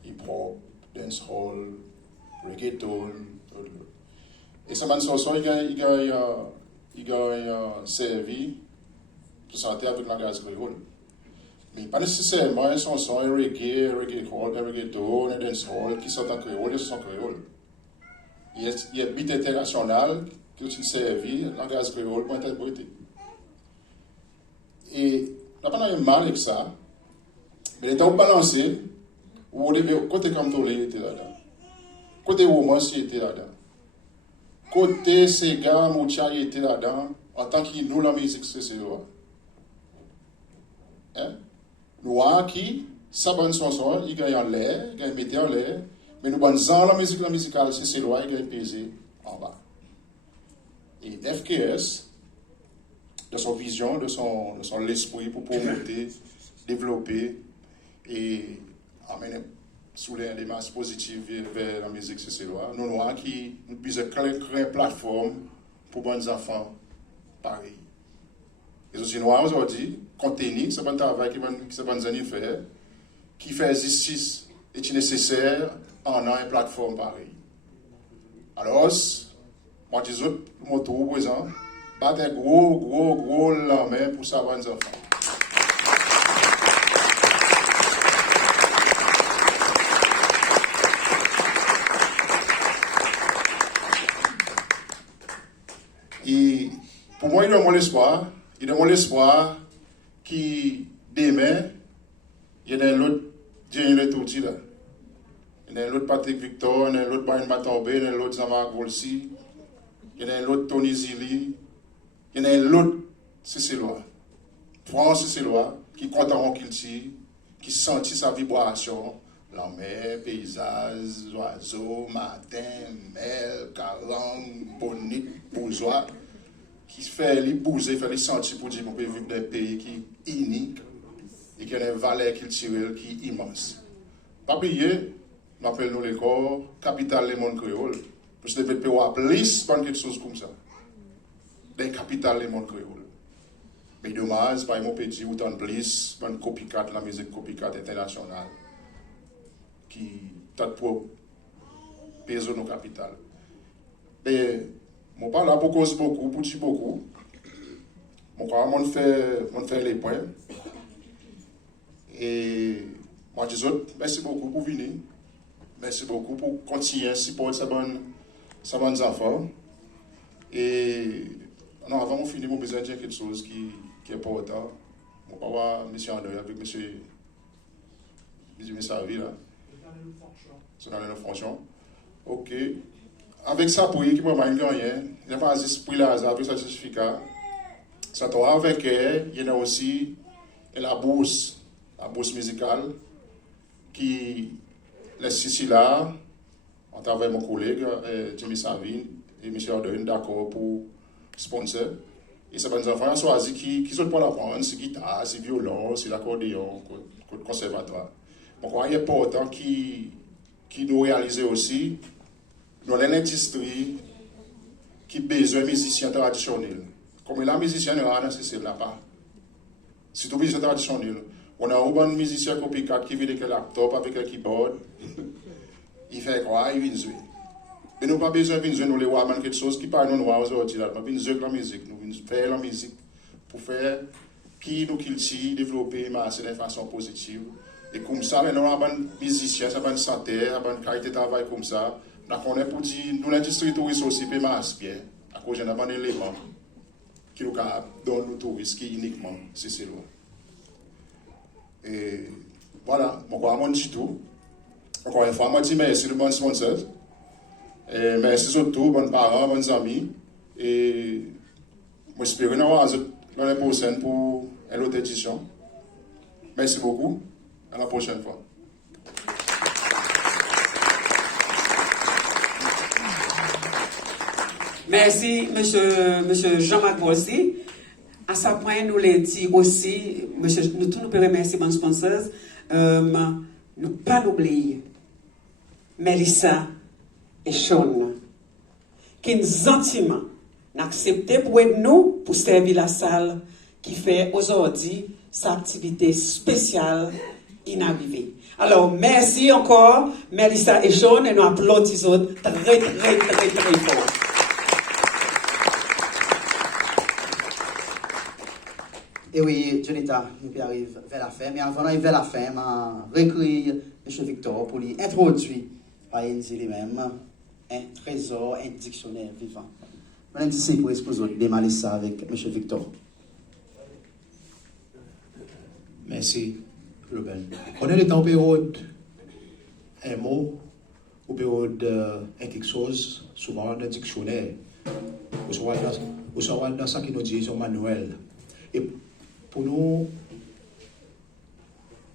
hip-hop, dancehall, reggaeton. Et ça m'a sorti, il a servi pour santé avec la gaz créole. Mais pas nécessairement un chanson, un reggae, un reggaeton, un dancehall qui sont en créole, ils sont créole. Il y a un beat international qui est servi, la gaz créole pour interpréter. Et on n'a pas mal avec ça, mais l'état balancé, où côté Kamtolé était là-dedans, côté Womas était là-dedans, côté Sega Moucha était là-dedans, en tant que nous, la musique, c'est là. Hein? Nous, qui, ça bonne chanson, il gagne en l'air, il gagne mettre en l'air, mais nous, la musique, la musicale, c'est là, il gagne pesé en bas. Et FKS, de son vision, de son l'esprit pour promouvoir, développer et amener sous les masses positives vers la musique cécéloise. Nous avons qui créer une plateforme pour les enfants pareil. Et aussi, nous aujourd'hui, contenu, c'est un travail que les années faire, qui fait justice est nécessaire en une plateforme pareille. Alors, moi, je dis, mon tour présent, battre un gros lendemain pour savoir les enfants. Et pour moi, il a mon espoir. Il a mon espoir qui, demain, il y a un autre Daniel Touti là. Il y a un autre Patrick Victor, il y a un autre Brian Matombe, il y a un autre Jean-Marc Volsi, il y a un autre Tony Zili, il y a un autre Cécélois. France Cécélois, qui compteront qu'il tire, qui sentit sa vibration. La mer, paysage, oiseaux, matin, mer, calangue, bonite, bourgeois, qui fait les bouger, fait les sentir pour dire qu'on peut vivre dans un pays qui est unique et qui a une valeur culturelle qui est immense. Pas oublier, m'appelle nous l'école, capitale du monde créole. Parce que le pays a plus de quelque chose comme ça. Des capitales du monde créole. Mais dommage, par exemple, on peut dire autant plus, de copycat, la musique copycat internationale. Qui t'a pour peser nos capitales. Mais mon pas là pour cause beaucoup, pour dire beaucoup. Mon quand on fait les points. Et moi je dis merci beaucoup pour venir. Merci beaucoup pour continuer à supporter ces bonnes enfants. Et non, avant de finir, j'ai besoin de dire quelque chose qui est important. Je vais voir M. André avec M. Sarvi là. C'est dans le fonction. Ok. Avec ça, pour qui m'a rien, il n'y a pas juste pour la avec ce certificat. Ça doit avec elle, il y a aussi la bourse musicale, qui laisse ici là, en travers mon collègue, Jimmy Savine et M. Ordon, d'accord pour sponsor. Et ces enfants ont choisi qui sont pour l'apprendre, c'est guitare, c'est violon, c'est l'accordéon, le conservatoire. Donc, il est important qui nous réalise aussi dans l'industrie qui a besoin de musiciens traditionnels. Comme la musicien n'est pas nécessaire là-bas. C'est tout musicien traditionnel. On a un bon musicien copycat qui vient avec un laptop, avec un keyboard. Il fait quoi? Il vient jouer. Mais nous n'avons pas besoin de jouer, nous les voir quelque chose qui parle nous aujourd'hui. Nous avons besoin de jouer la musique. Nous venons faire la musique pour faire qui nous cultive, développer de façon positive. Et comme ça, nous avons des musiciens, des santé, des qualité de travail comme ça. Nous connaissons pour dire, nous, l'industrie touriste aussi, peut bien, à cause d'un élément qui nous donne le tourisme, qui est uniquement, c'est loin. Et voilà, je dis tout. Encore une fois, je dis merci de bons sponsors. Et merci surtout, bons parents, bons amis. Et j'espère nous voir l'année prochaine pour une autre édition. Merci beaucoup. À la prochaine fois. Merci, monsieur Jean-Marc Bolsi. À ce point, nous l'avons dit aussi, nous tous nous remercier nos sponsors. Nous pas oublier Melissa et Sean, qui sont gentiment accepté pour être nous, pour servir la salle qui fait aujourd'hui sa activité spéciale inarrivée. Alors, merci encore, Melissa et Sean, et nous applaudissons très fort. Et oui, Jonita, nous arrivons vers la fin. Mais avant d'arriver vers la fin, je recueille M. Victor pour lui introduire par lui-même un trésor, un dictionnaire vivant. Madame Tissé, pour exposer démarrer ça avec M. Victor. Merci, Ruben. On est dans une période, un mot, ou période, quelque chose, souvent dans le dictionnaire. Ou soit dans ce qui nous dit sur manuel. Et pour nous,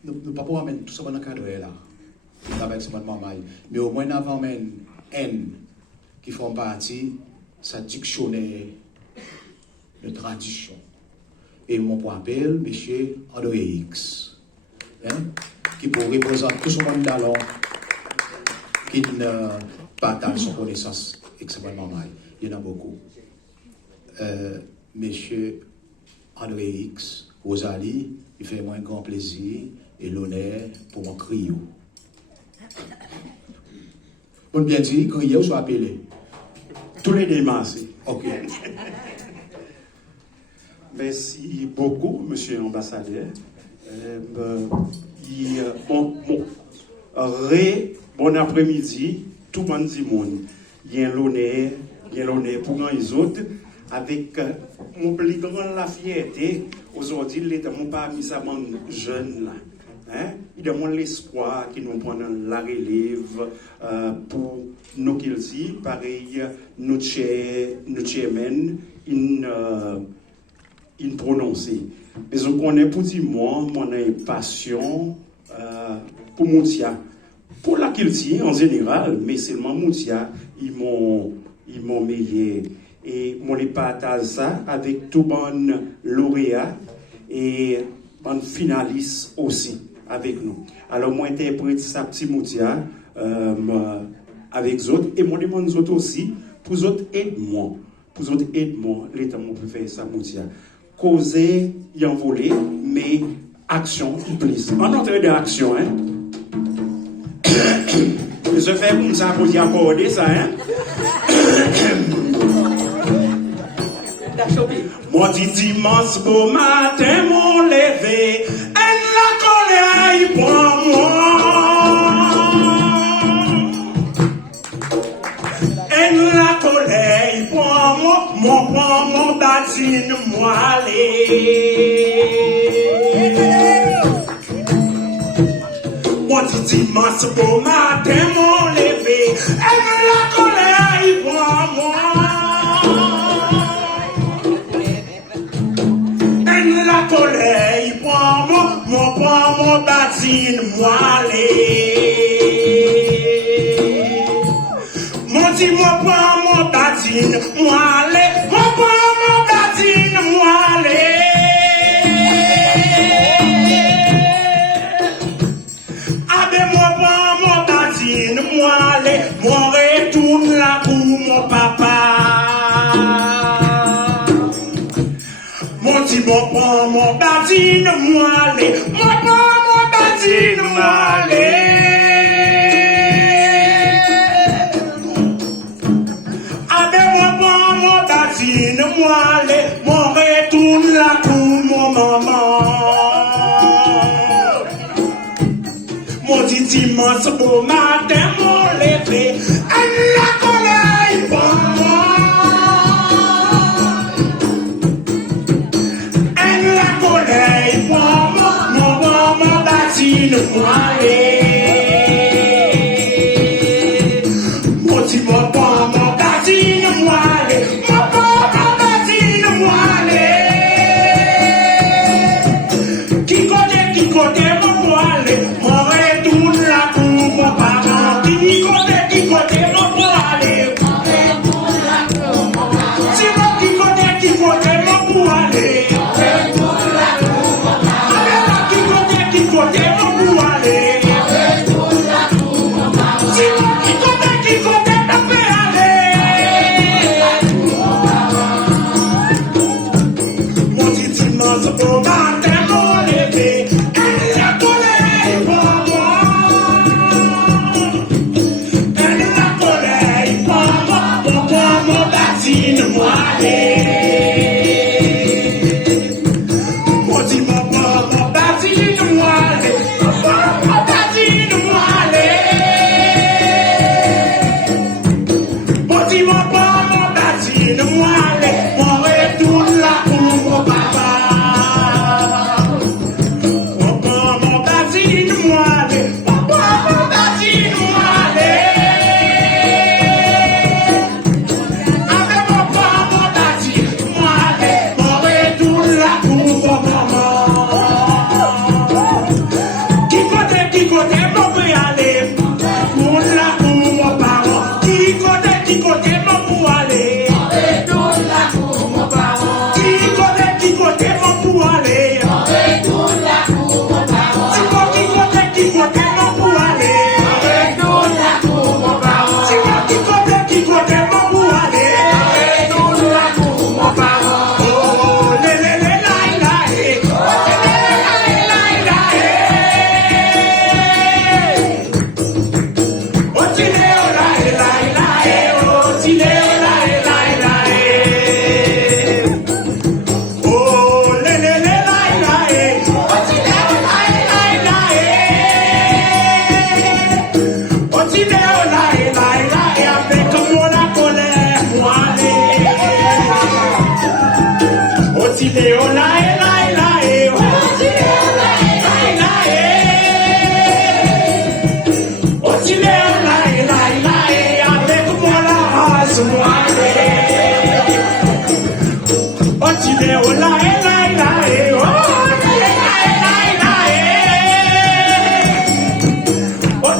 nous ne pouvons pas amener tout ça dans le cadre là. Mais au moins, nous avons un N qui font partie de ce dictionnaire de tradition. Et mon point appel, M. André X, qui pour représenter tout ce monde d'alors qui ne partage son connaissance extrêmement mal. Il y en a beaucoup. M. André X, Rosalie, il fait moi un grand plaisir et l'honneur pour mon crier. On bien dit, crier ou soit appelé? Tous les deux, merci. Ok. Merci beaucoup, monsieur l'ambassadeur. Bon après-midi, tout le monde dit monde. Il y a l'honneur pour les autres, avec mon plus grand la fierté. Aujourd'hui, l'État n'a pas mis ça jeune là. Il demande l'espoir qui nous prend la relève pour nous qu'il dit. Pareil, nous chairman, il prononce. Mais on connaît pour dire moi, mon passion pour Moutia. Pour la culture en général, mais seulement Moutia, ils m'ont meilleur. Et moi, je partage ça avec tout bon lauréat et bon finaliste aussi avec nous. Alors, moi, interprète ça petit Moutia avec les autres. Et moi, demande les autres aussi, pour les autres, aide-moi. Pour les autres, aide-moi. L'État m'a pu faire ça, Moutia. Causer, y envoler, mais action, il plus. En entrée d'action, hein. Je fais comme ça pour y accorder ça, hein. Moi, dit dimanche beau matin, mon levé, et la colère, il prend moi. Et la colère, il prend moi, mon batine, moi, aller. Moi, dit dimanche beau matin, mon levé, et la colère, il prend moi. La colère, il prend mon batine, moi, aller. Mon dit, moi, prends mon batine, moi, aller. Moi, prends mon batine, moi, aller. Abe, moi, prends mon batine, moi, aller. Moi, retourne là pour mon papa. Mon petit bon prend mon batine, moi aller. Moi prends mon batine, moi aller. Avec moi prends mon batine, moi aller. Mon retourne là pour mon maman. Mon dit dimanche beau matin, mon levé. La colère, il prend moi. Moi aller, mon petit mon batine, moi aller, mon batine, moi aller. Qui côté, mon aller, mon retourne là pour mon parent. Qui côté, mon aller, mon retourne là pour mon parent. Si mon qui côté, mon aller, retourne là pour mon parent. Qui côté, mon aller.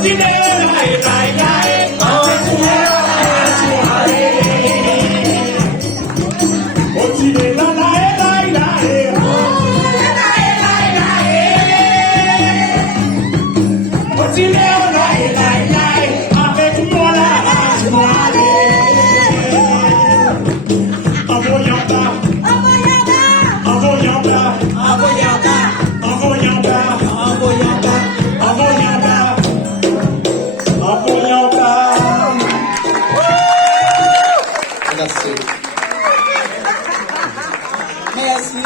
continuer.